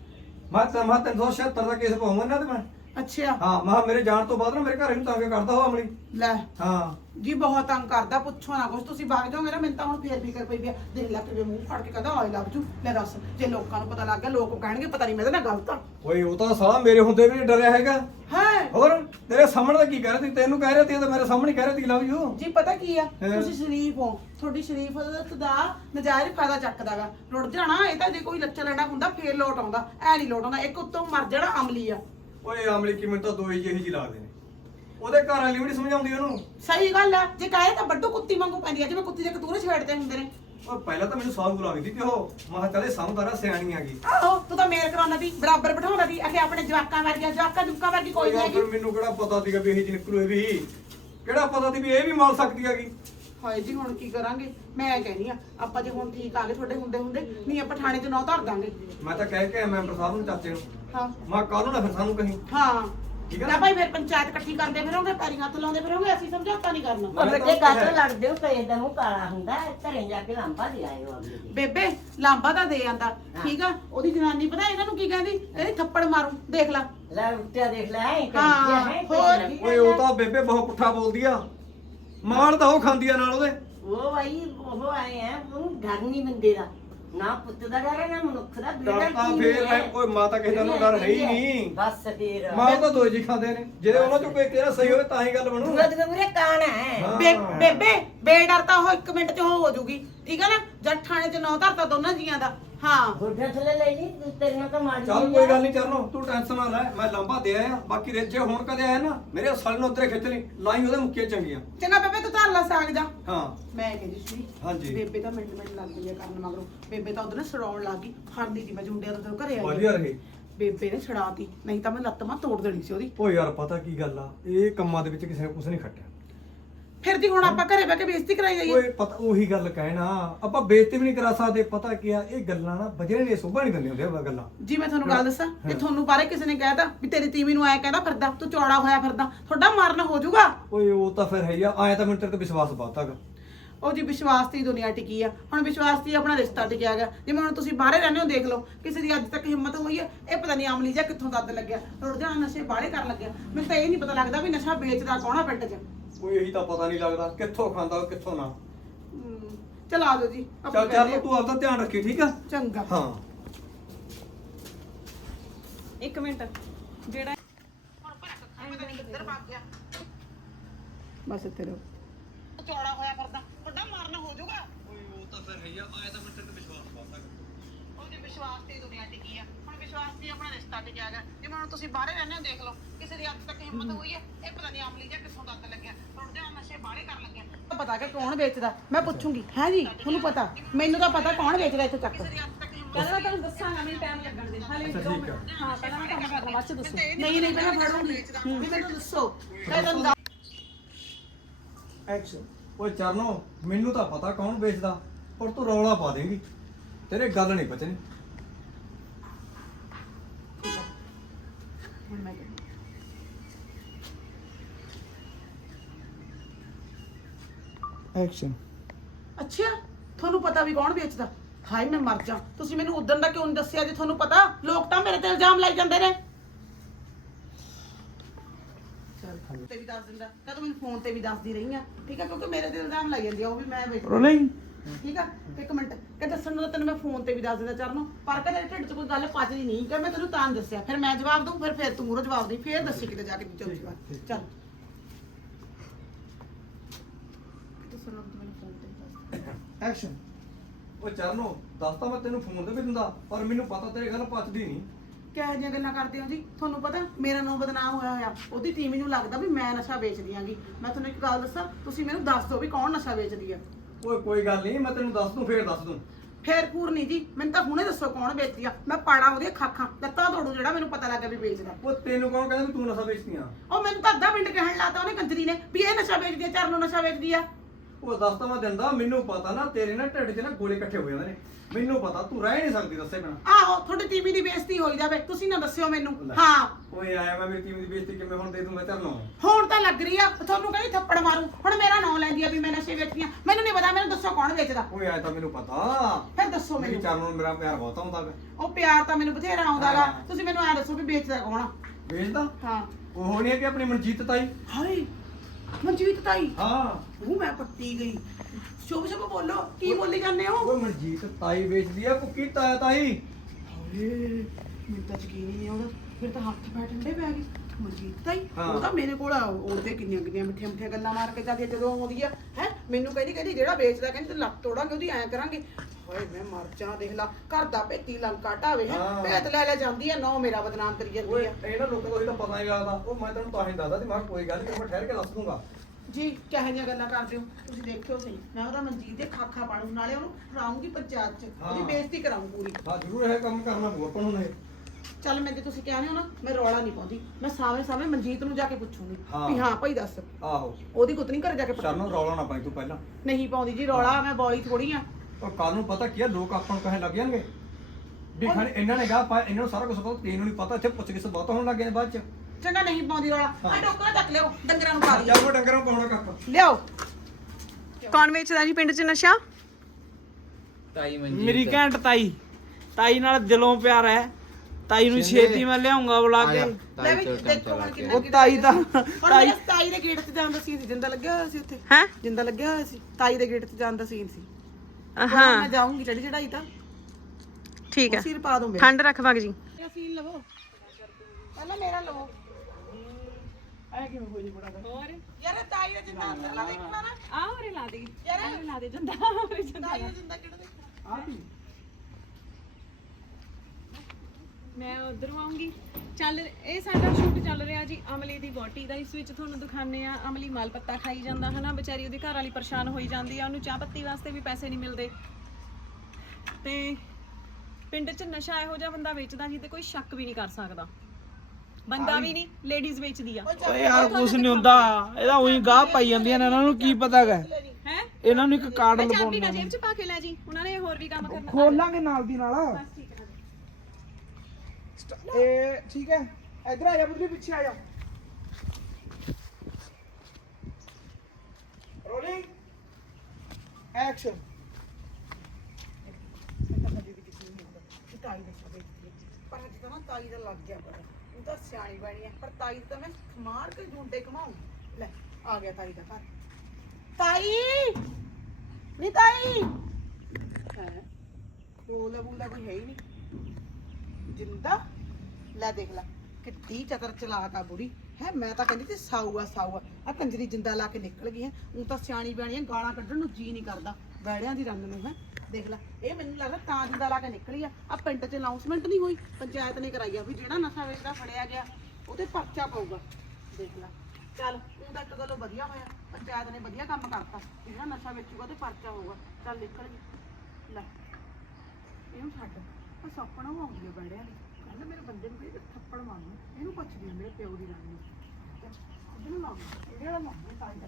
ਮੈਂ ਤਾਂ ਮੈਂ 376 ਦਾ ਕੇਸ ਪਾਉਂਗਾ ਨਾ ਤੇ ਮੈਂ। ਅੱਛਾ। ਹਾਂ ਮੈਂ ਮੇਰੇ ਜਾਣ ਤੋਂ ਬਾਅਦ ਨਾ ਮੇਰੇ ਘਰ ਨੂੰ ਤੰਗ ਕਰਦਾ ਹੋ ਅਮਲੀ। ਲੈ। ਹਾਂ। ਜੀ ਬਹੁਤ ਤੰਗ ਕਰਦਾ ਪੁੱਛੋ ਨਾ ਕੁਛ ਤੁਸੀਂ ਵਗ ਜਾਓਗੇ ਨਾ ਮੈਨੂੰ ਤਾਂ ਹੁਣ ਫੇਰ ਫਿਕਰ ਪਈ ਪਿਆ ਦੇਖ ਲੈ ਕਿਵੇਂ ਮੂੰਹ ਫੜ ਕੇ ਕਹਿੰਦਾ ਆਈ ਲਵ ਯੂ ਲੈ ਦੱਸ ਜੇ ਲੋਕਾਂ ਨੂੰ ਪਤਾ ਲੱਗ ਗਿਆ ਲੋਕ ਕਹਿਣਗੇ ਪਤਾ ਨਹੀਂ ਮੇਰੇ ਨਾਲ ਗਲਤ ਆ। ਓਏ ਉਹ ਤਾਂ ਸਾਲਾ ਮੇਰੇ ਹੁੰਦੇ ਵੀ ਡਰਿਆ ਹੈਗਾ। ਹੈ। ਹੋਰ ਤੇਰੇ ਸਾਹਮਣੇ ਤਾਂ ਕੀ ਕਹਿ ਰਿਹਾ ਸੀ? ਤੈਨੂੰ ਕਹਿ ਰਿਹਾ ਸੀ ਤਾਂ ਮੇਰੇ ਸਾਹਮਣੇ ਕਹਿ ਰਿਹਾ ਸੀ ਲਵ ਯੂ ਜੀ ਪਤਾ ਕੀ ਆ। ਤੁਸੀਂ ਸ਼ਰੀਫ ਹੋ। ਤੁਹਾਡੀ ਸ਼ਰੀਫਤ ਦਾ ਨਜਾਇਜ਼ ਫਾਇਦਾ ਚੱਕਦਾਗਾ ਲੁੱਟ ਜਾਣਾ ਇਹ ਤਾਂ ਜੇ ਕੋਈ ਲੱਚਾ ਲੈਣਾ ਹੁੰਦਾ ਫੇਰ ਲੋਟ ਆਉਂਦਾ। ਐ ਨਹੀਂ ਲੋਟ ਆਉਂਦਾ। ਇੱਕ ਉੱਤੋਂ ਮਰ ਜਾਣਾ ਅਮਲੀ ਆ। ਓਏ ਅਮਲੀ ਕੀ ਮੈਨੂੰ ਤਾਂ ਦੋ ਹੀ ਜਿਹੀ ਜੀ ਲੱਗਦੇ ਨੇ। ਉਹਦੇ ਘਰ ਵਾਲੀ ਵੀ ਨੀ ਸਮਝਾਉਂਦੀ ਉਹਨੂੰ। ਸਹੀ ਗੱਲ ਆ ਜੇ ਕਹੇ ਤਾਂ ਬੱਡੂ ਕੁੱਤੀ ਵਾਂਗੂ ਪੈਂਦੀ ਆ ਜਿਵੇਂ ਕੁੱਤੀ ਦੇ ਕਤੂਰੇ ਛੇੜਦੇ ਹੁੰਦੇ ਨੇ। ਓਏ ਪਹਿਲਾਂ ਤਾਂ ਮੈਨੂੰ ਸਾਲ ਲੱਗਦੀ ਕਿ ਉਹ। ਮੈਂ ਕਿਹਾ ਚੱਲ ਇਹ ਸਮਝਦਾਰਾ ਸਿਆਣੀ ਆ ਗਈ। ਆਹੋ ਤੂੰ ਤਾਂ ਮੇਰ ਕਰਾਉਣਾ ਦੀ ਬਰਾਬਰ ਬਿਠਾਉਣਾ ਦੀ ਅਖੇ ਆਪਣੇ ਜਵਾਕਾਂ ਵਰਗੀਆਂ ਜਵਾਕਾਂ ਜੁਕਾਂ ਵਰਗੀ ਕੋਈ ਨਹੀਂ ਯਾਰ ਫਿਰ ਹੈਗੀ ਮੈਨੂੰ ਕਿਹੜਾ ਪਤਾ ਸੀਗਾ ਵੀ ਇਹ ਜੀ ਨਿਕਲੂ ਇਹ ਵੀ। ਕਿਹੜਾ ਪਤਾ ਸੀ ਵੀ ਇਹ ਵੀ ਮਾਰ ਸਕਦੀ ਹੈਗੀ? ਹਾਏ ਜੀ ਹੁਣ ਕੀ ਕਰਾਂਗੇ? ਮੈਂ ਕਹਿਨੀ ਆ ਆਪਾਂ ਜੇ ਹੁਣ ਠੀਕ ਆ ਗਏ ਤੁਹਾਡੇ ਹੁੰਦੇ ਹੁੰਦੇ ਨਹੀਂ ਆਪਾਂ ਥਾਣੇ 'ਚ ਨੌ ਧਰ ਦਾਂਗੇ। ਮੈਂ ਤਾਂ ਕਹਿ ਕੇ ਆਇਆ ਮੈਂਬਰ ਸਾਹਿਬ ਨੂੰ ਚਾਚੇ ਨੂੰ। ਹਾਂ। ਮੈਂ ਕੱਲ ਨੂੰ ਫਿਰ ਸਾਨੂੰ ਕਹੀਂ। ਹਾਂ। ਠੀਕ ਆ ਨਾ? ਭਾਈ ਫਿਰ ਪੰਚਾਇਤ ਇਕੱਠੀ ਕਰਦੇ ਫਿਰੋਗੇ ਪੈਰੀ ਹੱਥ ਲਾਉਂਦੇ ਫਿਰੋਗੇ ਅਸੀਂ ਸਮਝੌਤਾ ਨਹੀਂ ਕਰਨਾ। ਮੈਂ ਉਹ ਤਾਂ ਕਿਹਾ। ਗੱਟ ਲੜਦੇ ਹੋ ਕਈ ਦਾ ਮੂੰਹ ਕਾਲਾ ਹੁੰਦਾ ਹੈ, ਘਰੇ ਜਾ ਕੇ ਲਾਂਬਾ ਦੇ ਆਇਓ ਅਗਲੇ ਦਿਨ। ਬੇਬੇ ਲਾਂਬਾ ਤਾਂ ਦੇ ਜਾਂਦਾ ਠੀਕ ਆ? ਉਹਦੀ ਜਨਾਨੀ ਪਤਾ ਇਹਨਾਂ ਨੂੰ ਕੀ ਕਹਿੰਦੀ? ਕਹਿੰਦੀ ਥੱਪੜ ਮਾਰੂ ਦੇਖ ਲੈ। ਲੈ ਉੱਤੇ ਦੇਖ ਲੈ ਐਂ ਹਾਂ, ਹੈ ਹੋਰ। ਓਏ ਉਹ ਤਾਂ ਬੇਬੇ ਬਹੁਤ ਪੁੱਠਾ ਬੋਲਦੀ ਆ। ਮਾਲ ਤਾਂ ਉਹ ਖਾਂਦੀ ਆ ਨਾਲ ਉਹਦੇ। ਉਹ ਭਾਈ ਉਹ ਆਏ ਹੈ ਉਹਨੂੰ ਡਰ ਨਹੀਂ ਬੰਦੇ ਦਾ। ਨਾ ਪੁੱਤ ਦਾ ਡਰ ਹੈ ਨਾ ਮਨੁੱਖ ਦਾ ਡਰ ਤਾਂ ਫੇਰ ਹੈ। ਹੈ, ਕੋਈ ਮਾਤਾ ਕਿਸੇ ਦਾ ਨੂੰ ਡਰ ਹੈ ਹੀ ਨਹੀਂ। ਬਸ ਫੇਰ। ਮਾਲ ਤਾਂ ਦੋ ਜੀ ਖਾਂਦੇ ਨੇ। ਜਿਹੜੇ ਉਹਨਾਂ ਚੋਂ ਕੋਈ ਕਿਹੜਾ ਸਹੀ ਹੋਵੇ ਤਾਂ ਹੀ ਗੱਲ ਬਣੂ। ਦੂਆ ਦੂਆ ਮੂਰੇ ਕਾਣ ਹੈ। ਹਾਂ। ਬੇ- ਬੇਬੇ ਬੇਡਰ ਤਾਂ ਉਹ 1 ਮਿੰਟ 'ਚ ਹੋ ਜੂਗੀ। ਠੀਕ ਆ ਨਾ? ਜਦ ਥਾਣੇ 'ਚ ਨੌ ਧਰਤਾ ਦੋਨਾਂ ਜੀਆਂ ਦਾ। ਹਾਂ। ਗੋਡਿਆਂ ਥੱਲੇ ਲੈ ਲਈ ਤੂੰ ਤੇਰੇ ਨਾਲ ਤਾਂ ਮਾੜੀ ਚੱਲ ਹੋਈ ਕੋਈ ਆ। ਗੱਲ ਨਹੀਂ ਚਰਨੋ ਤੂੰ ਟੈਨਸ਼ਨ ਨਾ ਲੈ ਮੈਂ ਲੰਬਾ ਦੇ ਆਇਆ। ਬਾਕੀ ਦੇ ਜੇ ਹੁਣ ਕਦੇ ਆਇਆ ਨਾ ਮੇਰੇ ਸਾਲ ਨੂੰ ਉੱਤਰੇ ਖਿੱਚ ਲਈ ਲਾਈ ਉਹਦੇ ਮੁੱਕੇ ਚੰਗੀਆਂ। ਚੰਗਾ ਬੇਬੇ ਤੂੰ ਧਰ ਲੈ ਸਾਗ ਜਾ। ਹਾਂ। ਮੈਂ ਕਹਿੰਦੀ ਸੀ ਹਾਂਜੀ। ਬੇਬੇ ਤਾਂ ਮਿੰਟ ਮਿੰਟ ਲੱਗ ਗਈ ਆ ਕਰਨ ਮਗਰੋਂ। ਬੇਬੇ ਤਾਂ ਉਧਰ ਛਡਾਉਣ ਲੱਗ ਗਈ ਫੜਦੀ ਸੀ ਮੈਂ ਜੁੰਡਿਆਂ ਤੋਂ ਘਰੇ ਆਈ ਵਧੀਆ ਰਹੇ। ਬੇਬੇ ਨੇ ਛਡਾਤੀ ਨਹੀਂ ਤਾਂ ਮੈਂ ਲੱਤ ਮਾਂ ਤੋੜ ਦੇਣੀ ਸੀ ਉਹਦੀ। ਓ ਯਾਰ ਪਤਾ ਕੀ ਗੱਲ ਆ? ਇਹ ਕੰਮਾਂ ਦੇ ਵਿੱਚ ਕਿਸੇ ਨੇ ਕੁਝ ਨਹੀਂ ਖੱਟਿਆ। ਫਿਰ ਦੀ ਹੁਣ ਆਪਾਂ ਘਰੇ ਬਹਿ ਕੇ ਬੇਇੱਜ਼ਤੀ ਕਰਾਈ ਜਾਈਏ। ਓਏ ਪਤਾ ਉਹੀ ਗੱਲ ਕਹਿਣਾ। ਆਪਾਂ ਬੇਇੱਜ਼ਤੀ ਵੀ ਨਹੀਂ ਕਰਾ ਸਕਦੇ ਪਤਾ ਕੀ ਆ ਇਹ ਗੱਲਾਂ ਨਾ ਬਜਰੇ ਨੇ ਸੋਭਾ ਨਹੀਂ ਦਿੰਦੇ ਹੁੰਦੇ ਆ ਗੱਲਾਂ। ਜੀ ਮੈਂ ਤੁਹਾਨੂੰ ਗੱਲ ਦੱਸਾਂ ਜੇ ਤੁਹਾਨੂੰ ਬਾਰੇ ਕਿਸੇ ਨੇ ਕਹਿਤਾ ਵੀ ਤੇਰੀ ਤੀਵੀਂ ਨੂੰ ਐ ਕਹਿੰਦਾ ਫਿਰਦਾ ਤੂੰ ਚੌੜਾ ਹੋਇਆ ਫਿਰਦਾ ਤੁਹਾਡਾ ਮਰਨ ਹੋ ਜਾਊਗਾ। ਓਏ ਉਹ ਤਾਂ ਫਿਰ ਹੈ ਹੀ ਆ ਆਇਆ ਤਾਂ ਮੈਨੂੰ ਤੇਰੇ ਤੇ ਵਿਸ਼ਵਾਸ ਬਾਤਾਗਾ ਉਹ ਜੀ ਵਿਸ਼ਵਾਸ ਤੇ ਹੀ ਦੁਨੀਆ ਟਿਕੀ ਆ। ਹੁਣ ਵਿਸ਼ਵਾਸ ਤੇ ਹੀ ਆਪਣਾ ਰਿਸ਼ਤਾ ਟਿਕਿਆ ਗਿਆ ਜਿਵੇਂ ਹੁਣ ਤੁਸੀਂ ਬਾਹਰੇ ਰਹਿੰਦੇ ਹੋ ਦੇਖ ਲਓ ਕਿਸੇ ਦੀ ਅੱਜ ਤੱਕ ਹਿੰਮਤ ਹੋਈ ਹੈ ਇਹ ਪਤਾ ਨਹੀਂ ਅਮਲੀ ਜਾਂ ਕਿੱਥੋਂ ਦੱਦ ਲੱਗਿਆ। ਰੁੜ ਜਾਣਾ ਨਸ਼ੇ ਬਾਹਲੇ ਕਰਨ ਲੱਗਿਆ। ਮੈਨੂੰ ਤਾਂ ਇਹ ਨਹੀਂ ਪਤਾ ਲੱਗਦਾ ਵੀ ਨਸ਼ਾ ਵੇਚਦਾ ਕੌਣ ਆ ਪਿੰਡ 'ਚ। ਓਏ ਇਹੀ ਤਾਂ ਪਤਾ ਨਹੀਂ ਲੱਗਦਾ ਕਿੱਥੋਂ ਖਾਂਦਾ ਕਿੱਥੋਂ ਨਾ। ਹਮ, ਚਲ ਆ ਜਾਓ ਜੀ ਆਪਾਂ ਚੱਲ ਤੂੰ ਆਪਦਾ ਧਿਆਨ ਰੱਖੀ ਠੀਕ ਆ। ਚੰਗਾ। ਹਾਂ। ਇੱਕ ਮਿੰਟ। ਜਿਹੜਾ ਕਿੱਧਰ ਭੱਗ ਗਿਆ ਬਸ ਇੱਥੇ ਰਹੋ। ਚੌੜਾ ਹੋਇਆ ਫਿਰਦਾ। ਹੋ ਜਾਊਗਾ ਓਏ ਉਹ ਤਾਂ ਫਿਰ ਹੈ ਆਇਆ ਤਾਂ ਮੈਂ ਤੇਰੇ ਤੇ ਵਿਸ਼ਵਾਸ ਕਰਦਾ ਉਹਦੇ ਵਿਸ਼ਵਾਸ ਤੇ ਹੀ ਦੁਨੀਆ ਟਿਕੀ ਆ। ਹੁਣ ਵਿਸ਼ਵਾਸ ਤੇ ਹੀ ਆਪਣਾ ਰਿਸ਼ਤਾ ਟਿਕਿਆ ਹੈਗਾ। ਜਿਵੇਂ ਹੁਣ ਤੁਸੀਂ ਬਾਹਰੇ ਰਹਿੰਦੇ ਹੋ ਦੇਖ ਲਓ ਕਿਸੇ ਦੀ ਅੱਜ ਤੱਕ ਹਿੰਮਤ ਹੋਈ ਹੈ। ਇਹ ਪਤਾ ਨਹੀਂ ਅਮਲੀ ਜਾਂ ਕਿੱਥੋਂ ਤੱਕ ਲੱਗਿਆ। ਹੁਣ ਦੇ ਨਸ਼ੇ ਬਾਹਰੇ ਕਰਨ ਲੱਗਿਆ। ਪਤਾ ਕਿ ਕੌਣ ਵੇਚਦਾ? ਮੈਂ ਪੁੱਛੂੰਗੀ। ਹੈ ਜੀ? ਤੁਹਾਨੂੰ ਪਤਾ। ਮੈਨੂੰ ਤਾਂ ਪਤਾ ਕੌਣ ਵੇਚਦਾ ਇੱਥੇ ਚੱਕ ਪਹਿਲਾਂ ਤੁਹਾਨੂੰ ਦੱਸਾਂਗਾ ਮੈਨੂੰ ਟਾਈਮ ਲੱਗਣ ਦੇ। ਹਾਲੇ ਠੀਕ ਆ। ਹਾਂ ਪਹਿਲਾਂ ਮੈਂ ਕੰਮ ਕਰਨਾ ਬਾਅਦ ਚ ਦੱਸੋ। ਨਹੀਂ ਨਹੀਂ ਪਹਿਲਾਂ ਫੜੂੰਗੀ ਵੀ ਮੈਨੂੰ ਦੱਸੋ। ਮੈਂ ਤੁਹਾਨੂੰ ਐਕਸ਼ਨ ਓਏ ਚਰਨੋ ਮੈਨੂੰ ਤਾਂ ਪਤਾ ਕੌਣ ਵੇਚਦਾ। ਪਰ ਤੂੰ ਰੌਲਾ ਪਾ ਦੇਂਗੀ। ਤੇਰੇ ਗੱਲ ਨਹੀਂ ਬਚਣੀ। ਹੁਣ ਮੈਂ ਕਹਿੰਦੀ। ਐਕਸ਼ਨ ਅੱਛਾ ਤੁਹਾਨੂੰ ਪਤਾ ਵੀ ਕੌਣ ਵੇਚਦਾ? ਹਾਏ ਮੈਂ ਮਰ ਜਾ। ਤੁਸੀਂ ਮੈਨੂੰ ਉਦੋਂ ਦਾ ਕਿਉਂ ਨਹੀਂ ਦੱਸਿਆ ਜੇ ਤੁਹਾਨੂੰ ਪਤਾ? ਲੋਕ ਤਾਂ ਮੇਰੇ ਤੇ ਇਲਜ਼ਾਮ ਲਾਈ ਜਾਂਦੇ ਨੇ ਚੱਲ ਤੇ ਵੀ ਦੱਸ ਦਿੰਦਾ। ਕਹ ਤੂੰ ਮੈਨੂੰ ਫੋਨ ਤੇ ਵੀ ਦੱਸਦੀ ਰਹੀ ਆ। ਠੀਕ ਆ ਕਿਉਂਕਿ ਮੇਰੇ ਤੇ ਇਲਜ਼ਾਮ ਲਾਈ ਜਾਂਦੀ ਆ ਉਹ ਵੀ ਮੈਂ ਵੇਚ ਰੋਲਿੰਗ ਠੀਕ ਆ ਇੱਕ ਮਿੰਟ। ਕਿ ਦੱਸਣ ਨੂੰ ਤਾਂ ਤੈਨੂੰ ਮੈਂ ਫੋਨ ਤੇ ਵੀ ਦੱਸ ਦਿੰਦਾ ਚਰਨੋ। ਪਰ ਕਦੇ ਢਿੱਡ 'ਚ ਕੋਈ ਗੱਲ ਪਚਦੀ ਨਹੀਂ। ਕਿ ਮੈਂ ਤੈਨੂੰ ਤਾਂ ਨੀ ਦੱਸਿਆ। ਫਿਰ ਮੈਂ ਜਵਾਬ ਦਊਂ ਫਿਰ ਫਿਰ ਤੂੰ ਮੂਹਰੋਂ ਜਵਾਬ ਦੇ। ਫਿਰ ਦੱਸੀ ਕਿਤੇ ਜਾ ਕੇ ਚੌਥੀ ਵਾਰ ਚੱਲ। ਦੱਸਣ ਨੂੰ ਤਾਂ ਮੈਨੂੰ ਫੋਨ ਤੇ ਵੀ ਦੱਸ ਦਿੰਦਾ। ਐਕਸ਼ਨ ਓਏ ਚਰਨੋ ਦੱਸ ਤਾਂ ਮੈਂ ਤੈਨੂੰ ਫੋਨ ਤੇ ਵੀ ਦਿੰਦਾ ਪਰ ਮੈਨੂੰ ਪਤਾ ਤੇਰੀ ਗੱਲ ਪਚਦੀ ਨਹੀਂ। ਕਿਹੋ ਜਿਹੀਆਂ ਗੱਲਾਂ ਕਰਦੇ ਹੋ ਜੀ? ਤੁਹਾਨੂੰ ਪਤਾ ਮੇਰਾ ਨਾਮ ਬਦਨਾਮ ਹੋਇਆ ਹੋਇਆ। ਉਹਦੀ ਟੀਮ ਨੂੰ ਲੱਗਦਾ ਵੀ ਮੈਂ ਨਸ਼ਾ ਵੇਚਦੀ ਆਂਗੀ। ਮੈਂ ਤੁਹਾਨੂੰ ਇੱਕ ਗੱਲ ਦੱਸਾਂ ਤੁਸੀਂ ਮੈਨੂੰ ਦੱਸ ਦਿਓ ਵੀ ਕੌਣ ਨਸ਼ਾ ਵੇਚਦੀ ਆ। ਓਏ ਕੋਈ ਗੱਲ ਨਹੀਂ ਮੈਂ ਤੈਨੂੰ ਦੱਸ ਦੂੰ ਫੇਰ ਦੱਸ ਦੂੰ। ਫੇਰ ਪੂਰ ਨਹੀਂ ਜੀ ਮੈਨੂੰ ਤਾਂ ਹੁਣੇ ਦੱਸੋ ਕੌਣ ਵੇਚਦੀ ਆ। ਮੈਂ ਪਾੜਾ ਉਹਦੀਆਂ ਖਾਖਾਂ ਲੱਤਾਂ ਤੋੜੂ ਜਿਹੜਾ ਮੈਨੂੰ ਪਤਾ ਲੱਗਾ ਵੀ ਵੇਚਦਾ। ਓ ਤੈਨੂੰ ਕੌਣ ਕਹਿੰਦਾ ਵੀ ਤੂੰ ਨਸ਼ਾ ਵੇਚਦੀ ਆ? ਉਹ ਮੈਨੂੰ ਤਾਂ ਅੱਧਾ ਪਿੰਡ ਕਹਿਣ ਲਾਤਾ ਉਹਨੇ ਕੰਜਰੀ ਨੇ ਵੀ ਇਹ ਨਸ਼ਾ ਵੇਚਦੀ ਆ ਚਰਨੋਂ ਨਸ਼ਾ ਵੇਚਦੀ ਆ। ਉਹ ਦੱਸ ਤਾਂ ਮੈਂ ਦਿੰਦਾ ਮੈਨੂੰ ਪਤਾ ਨਾ ਤੇਰੇ ਨਾ ਢਿੱਡ 'ਚ ਨਾ ਗੋਲੇ ਇਕੱਠੇ ਹੋ ਜਾਂਦੇ ਨੇ। ਮੈਨੂੰ ਪਤਾ ਤੂੰ ਰਹਿ ਨਹੀਂ ਸਕਦੀ ਦੱਸੇ ਬਿਨਾ। ਆਹੋ ਤੁਹਾਡੀ ਟੀਵੀ ਦੀ ਬੇਇੱਜ਼ਤੀ ਹੋਈ ਜਾਵੇ ਤੁਸੀਂ ਨਾ ਦੱਸਿਓ ਮੈਨੂੰ। ਲੈ। ਹਾਂ। ਓਏ ਆਇਆ ਮੈਂ ਮੇਰੀ ਟੀਮ ਦੀ ਬੇਇੱਜ਼ਤੀ ਕਿਵੇਂ ਹੁਣ ਦੇ ਦੂੰ ਮੈਂ ਚਰਨੋ ਹੁਣ ਤਾਂ ਲੱਗ ਰਹੀ ਆ ਤੁਹਾਨੂੰ ਕਹਿੰਦੀ ਥੱਪੜ ਮਾਰੂ। ਹੁਣ ਮੇਰਾ ਨਾਂ ਲੈਂਦੀ ਆ ਵੀ ਮੈਂ ਨਸ਼ੇ ਵੇਚਦੀ ਆ। ਮੈਨੂੰ ਨਹੀਂ ਪਤਾ ਮੈਨੂੰ ਦੱਸੋ ਕੌਣ ਵੇਚਦਾ। ਓਏ ਆਇਆ ਤਾਂ ਮੈਨੂੰ ਪਤਾ। ਫਿਰ ਦੱਸੋ ਮੇਰੀ ਮੈਨੂੰ। ਚਰਨੋ ਨੂੰ ਮੇਰਾ ਪਿਆਰ ਬਹੁਤ ਆਉਂਦਾ ਵਾ। ਉਹ ਪਿਆਰ ਤਾਂ ਮੈਨੂੰ ਬਥੇਰਾ ਆਉਂਦਾਗਾ ਹਾਂ। ਤੁਸੀਂ ਮੈਨੂੰ ਐ ਦੱਸੋ ਵੀ ਵੇਚਦਾ ਕੌਣ ਆ? ਵੇਚਦਾ? ਹਾਂ। ਉਹ ਹੋਣੀ ਹੈ ਕਿ ਆਪਣੀ ਮਨਜੀਤ ਤਾਈ? ਹਾਏ। ਮਨਜੀਤ ਤਾਈ। ਹਾਂ। ਉਹ ਮੈਂ ਪੱਟੀ ਗਈ। ਸ਼ੁਭ ਸ਼ੁਭ ਬੋਲੋ ਕੀ ਬੋਲੀ ਜਾਂਦੇ ਹੋ? ਉਹ ਮਨਜੀਤ ਤਾਈ ਵੇਚਦੀ ਆ ਕੁੱਕੀ ਤਾਇਆ ਤਾਈ। ਹਾਏ ਮੈਨੂੰ ਤਾਂ ਯਕੀਨ ਹੀ ਨਹੀਂ ਆਉਂਦਾ। ਫਿਰ ਤਾਂ ਹੱਥ ਪੈ ਠੰਡੇ ਪੈ ਗਏ। ਮਨਜੀਤ ਤਾਈ ਹਾਂ। ਉਹ ਤਾਂ ਮੇਰੇ ਕੋਲ ਉਹਦੇ ਕਿੰਨੀਆਂ ਕਿੰਨੀਆਂ ਮਿੱਠੀਆਂ ਮਿੱਠੀਆਂ ਗੱਲਾਂ ਮਾਰ ਕੇ ਜਾਂਦੀ ਆ। ਜਦੋਂ ਆਉਂਦੀ ਆ ਹੈ ਮੈਨੂੰ ਕਹਿੰਦੀ ਕਹਿੰਦੀ ਜਿਹੜਾ ਵੇਚਦਾ ਕਹਿੰਦੀ ਤੇ ਲੱਕ ਤੋੜਾਂਗੇ ਉਹਦੀ ਐਂ ਕਰਾਂਗੇ। ਹਾਏ ਮੈਂ ਮਰ ਜਾ ਦੇਖ ਲਾ। ਘਰ ਦਾ ਭੇਤੀ ਲੰਕਾ ਢਾਵੇ ਹੈ। ਹਾਂ। ਭੇਤ ਲੈ ਲੈ ਜਾਂਦੀ ਆ ਨੌ ਮੇਰਾ ਬਦਨਾਮ ਕਰੀ ਜਾਂਦੀ ਓਏ ਆ। ਇਹਨਾਂ ਲੋਕਾਂ ਨੂੰ ਇਹ ਤਾਂ ਪਤਾ ਨਹੀਂ ਲੱਗਦਾ ਉਹ ਮੈਂ ਤੈਨੂੰ ਤਾਂ ਹੀ ਦੱਸਦਾ ਸੀ ਮੈਂ ਕਿਹਾ ਕੋਈ ਗੱਲ ਨਹੀਂ ਮੈਂ ਠਹਿਰ ਕੇ ਦੱਸ ਦੂੰਗਾ। ਜੀ ਕਿਹੋ ਜਿਹੀਆਂ ਗੱਲਾਂ ਕਰਦੇ ਹੋ? ਤੁਸੀਂ ਦੇਖਿਓ ਸਹੀ। ਮੈਂ ਉਹਦਾ ਮਨਜੀਤ ਦੇ ਖਾਖਾ ਪਾੜੂ ਨਾਲੇ ਉਹਨੂੰ ਫੜਾਉਂਗੀ ਪੰਚਾਇਤ 'ਚ। ਉਹਦੀ ਹਾਂ। ਬੇਇੱਜ਼ਤੀ ਕਰਾਉਂ ਪੂਰੀ। ਹਾਂ ਜ਼ਰੂਰ ਇਹ ਕੰਮ ਕਰਨਾ ਪਊ ਆਪਾਂ ਨੂੰ ਇਹ। ਚੱਲ ਮੈਂ ਜੇ ਤੁਸੀਂ ਕਹਿੰਦੇ ਹੋ ਨਾ ਮੈਂ ਰੌਲਾ ਨਹੀਂ ਪਾਉਂਦੀ। ਮੈਂ ਸਾਵੇਂ ਸਾਵੇਂ ਮਨਜੀਤ ਨੂੰ ਜਾ ਕੇ ਪੁੱਛੂੰਗੀ ਹਾਂ। ਵੀ ਹਾਂ ਭਾਈ ਦੱਸ। ਆਹੋ। ਉਹਦੀ ਕੁੱਤਨੀ ਘਰ ਜਾ ਕੇ ਪੁੱਛ ਚਰਨੋ ਰੌਲਾ ਨਾ ਪਾਈ ਤੂੰ ਪਹਿਲਾਂ। ਨਹੀਂ ਪਾਉਂਦੀ ਜੀ ਰੌਲਾ ਮੈਂ ਬੋਲੀ ਥੋੜੀ ਆ। ਉਹ ਕੱਲ ਨੂੰ ਪਤਾ ਕੀ ਆ ਲੋਕ ਆਪਾਂ ਨੂੰ ਕਹਿਣ ਲੱਗ ਜਾਣਗੇ ਵੀ ਖਾਣ ਇਹਨਾਂ ਨੇ ਗਾ ਪਾ ਇਹਨਾਂ ਨੂੰ ਸਾਰਾ ਕੁਝ ਪਤਾ ਤੈਨੂੰ ਨਹੀਂ ਪਤਾ ਇੱਥੇ ਪੁੱਛ ਗਿੱਛ ਬਹੁਤ ਹੋਣ ਲੱਗ ਗਏ ਨੇ ਬਾਅਦ ਚ। ਚੰਗਾ ਨਹੀਂ ਪਾਉਂਦੀ ਰੌਲਾ। ਆ। ਟੋਕਰਾ ਚੱਕ ਲਿਓ ਡੰਗਰਾਂ ਨੂੰ ਪਾ ਜਾ ਦਿਓ ਉਹ ਡੰਗਰਾਂ ਨੂੰ ਪਾਉਣਾ ਕੱਪ। ਲਿਆਓ। ਕੌਣ ਵੇਚਦਾ ਜੀ ਪਿੰਡ 'ਚ ਨਸ਼ਾ? ਤਾਈ ਮਨਜੀਤ। ਮੇਰੀ ਘੈਂਟ ਤਾਈ। ਤਾਈ ਨਾਲ ਦਿਲੋਂ ਪਿਆਰ ਹੈ। ਤਾਈ ਨੂੰ ਛੇਤੀ ਮੈਂ ਲਿਆਉਂਗਾ ਬੁਲਾ ਕੇ। ਲੈ ਵੀ ਦੇਖੋ ਹੁਣ ਕਿੰਨਾ ਉਹ ਤਾਈ ਦਾ ਤਾਈ ਦੇ ਗੇਟ ਤੇ ਜਾਣ ਦਾ ਸੀਨ ਸੀ ਜਿੰਦਾ ਲੱਗਿਆ ਹੋਇਆ ਸੀ ਉੱਥੇ। ਹੈ? ਜਿੰਦਾ ਲੱਗਿਆ ਹੋਇਆ ਸੀ। ਤਾਈ ਦੇ ਗੇਟ ਤੇ ਜਾਣ ਦਾ ਸੀਨ ਸੀ। ਹਾਂ। ਮੈਂ ਜਾਊਂਗੀ ਚੜੀ ਚੜਾਈ ਤਾਂ। ਠੀਕ ਹੈ। ਸੀਨ ਪਾ ਦੋ ਮੇਰੇ। ਠੰਡ ਰੱਖ ਵਗ ਜੀ। ਸੀਨ ਲਵੋ। ਪਹਿਲਾਂ ਮੇਰਾ ਲਵੋ। ਐ ਕਿਵੇਂ ਹੋ ਜੀ ਬੜਾ ਹੋਰ? ਯਾਰ ਤਾਈ ਦਾ ਜਿੰਦਾ ਅੰਦਰ ਲਾ ਦੇਖਣਾ ਨਾ ਆ ਉਰੇ ਲਾ ਦੇ। ਯਾਰ। ਲਾ ਦੇ ਜੰਦਾ ਉਰੇ ਜੰਦਾ। ਤਾਈ ਦਾ ਜਿੰਦਾ ਕਿਹੜਾ ਦੇਖਣਾ? ਮੈਂ ਉਧਰੋਂ ਆਉਂਗੀ। ਚੱਲ ਇਹ ਸਾਡਾ ਸ਼ੂਟ ਚੱਲ ਰਿਹਾ ਜੀ ਅਮਲੀ ਦੀ ਬੋਟੀ ਦਾ। ਇਸ ਵਿੱਚ ਤੁਹਾਨੂੰ ਦਿਖਾਣੇ ਆ ਅਮਲੀ ਮਾਲ ਪੱਤਾ ਖਾਈ ਜਾਂਦਾ ਹਨਾ? ਵਿਚਾਰੀ ਉਹਦੀ ਘਰ ਵਾਲੀ ਪਰੇਸ਼ਾਨ ਹੋਈ ਜਾਂਦੀ ਆ ਉਹਨੂੰ ਚਾਹ ਪੱਤੀ ਵਾਸਤੇ ਵੀ ਪੈਸੇ ਨਹੀਂ ਮਿਲਦੇ। ਤੇ ਪਿੰਡ 'ਚ ਨਸ਼ਾ ਇਹੋ ਜਿਹਾ ਬੰਦਾ ਵੇਚਦਾ ਜਿਹਦੇ ਕੋਈ ਸ਼ੱਕ ਵੀ ਨਹੀਂ ਕਰ ਸਕਦਾ। ਬੰਦਾ ਵੀ ਨਹੀਂ ਲੇਡੀਜ਼ ਵੇਚਦੀ ਆ। ਓਏ ਯਾਰ ਕੁਛ ਨਹੀਂ ਹੁੰਦਾ। ਇਹਦਾ ਉਹੀ ਗਾਹ ਪਾਈ ਜਾਂਦੀਆਂ ਨੇ ਇਹਨਾਂ ਨੂੰ ਕੀ ਪਤਾ ਹੈ ਹੈ? ਇਹਨਾਂ ਨੂੰ ਇੱਕ ਕਾਰਡ ਚਾਬੀ ਲਵਾਉਣੀ ਨਾ ਜੇਬ 'ਚ ਪਾ ਕੇ ਲੈ ਜੀ। ਉਹਨਾਂ ਨੇ ਹੋਰ ਵੀ ਕੰਮ ਕਰਨਾ। ਖੋਲਾਂਗੇ ਨਾਲ ਦੀ ਨਾਲ। ਬਸ ਠੀਕ ਹੈ ਇਹ ਠੀਕ ਹੈ ਇਧਰ ਆ ਜਾ ਪੁੱਤਰੀ ਪਿੱਛੇ ਆ ਜਾ ਰੋਲਿੰਗ ਐਕਸ਼ਨ ਤਾਈ ਦਾ ਸਭੇ ਪਰ ਅੱਜ ਤਾਂ ਨਾ ਤਾਈ ਦਾ ਲੱਗ ਗਿਆ ਪਤਾ ਉਹ ਤਾਂ ਸਿਆਣੀ ਬਣੀ ਹੈ ਪਰ ਤਾਈ ਤਾਂ ਮੈਂ ਮਾਰ ਕੇ ਜੁੰਡੇ ਕਮਾਉਂ ਲੈ ਆ ਗਿਆ ਤਾਈ ਦਾ ਘਰ ਤਾਈ ਨੀ ਤਾਈ ਹੈ ਬੋਲਾ ਬੋਲਾ ਕੋਈ ਹੈ ਹੀ ਨਹੀਂ ਜਿੰਦਾ ਲੈ ਦੇਖ ਲੈ ਕਿੱਡੀ ਚਤਰ ਚਲਾਕ ਆ ਬੁੜੀ। ਹੈ, ਮੈਂ ਤਾਂ ਕਹਿੰਦੀ ਸੀ ਸਾਊ ਆ ਸਾਊ ਆ ਆ ਕੰਜਰੀ ਜਿੰਦਾ ਲਾ ਕੇ ਨਿਕਲ ਗਈ ਹੈ। ਉਹ ਤਾਂ ਸਿਆਣੀ ਬਿਆਣੀਆਂ ਗਾਲਾਂ ਕੱਢਣ ਨੂੰ ਜੀ ਨਹੀਂ ਕਰਦਾ। ਬੈੜਿਆਂ ਦੀ ਰੰਗ ਨੂੰ, ਹੈ। ਦੇਖ ਲੈ, ਇਹ ਮੈਨੂੰ ਲੱਗਦਾ ਤਾਂ ਜਿੰਦਾ ਲਾ ਕੇ ਨਿਕਲੀ ਆ। ਆ ਪਿੰਡ 'ਚ ਅਨਾਉਂਸਮੈਂਟ ਨਹੀਂ ਹੋਈ। ਪੰਚਾਇਤ ਨੇ ਕਰਾਈ ਆ ਵੀ ਜਿਹੜਾ ਨਸ਼ਾ ਵੇਚਦਾ ਫੜਿਆ ਗਿਆ, ਉਹਦੇ ਪਰਚਾ ਪਊਗਾ। ਦੇਖ ਲੈ। ਚੱਲ ਉਹ ਤਾਂ ਇੱਕ ਗੱਲੋਂ ਵਧੀਆ ਹੋਇਆ। ਪੰਚਾਇਤ ਨੇ ਵਧੀਆ ਕੰਮ ਕਰਤਾ। ਜਿਹੜਾ ਨਸ਼ਾ ਵੇਚੂਗਾ ਤੇ ਪਰਚਾ ਹੋਊਗਾ। ਚੱਲ ਨਿਕਲ ਗਈ। ਲੈ, ਇਹਨੂੰ ਛੱਡ। ਆ ਸੌਪਣਾ ਉਹ ਆਉਂਦੀ ਹੈ ਬੜੇ ਵਾਲੀ ਮੇਰੇ ਬੰਦੇ ਨੂੰ ਕੋਈ ਥੱਪੜ ਮਾਰੂ ਇਹਨੂੰ ਪੁੱਛਦੀ ਆ ਮੇਰੇ ਪਿਓ ਦੀ ਰਾਣੀ ਇਹਨੂੰ ਨਾ ਇਹਦੇ ਵਾਲਾ ਤਾਂ ਦਾ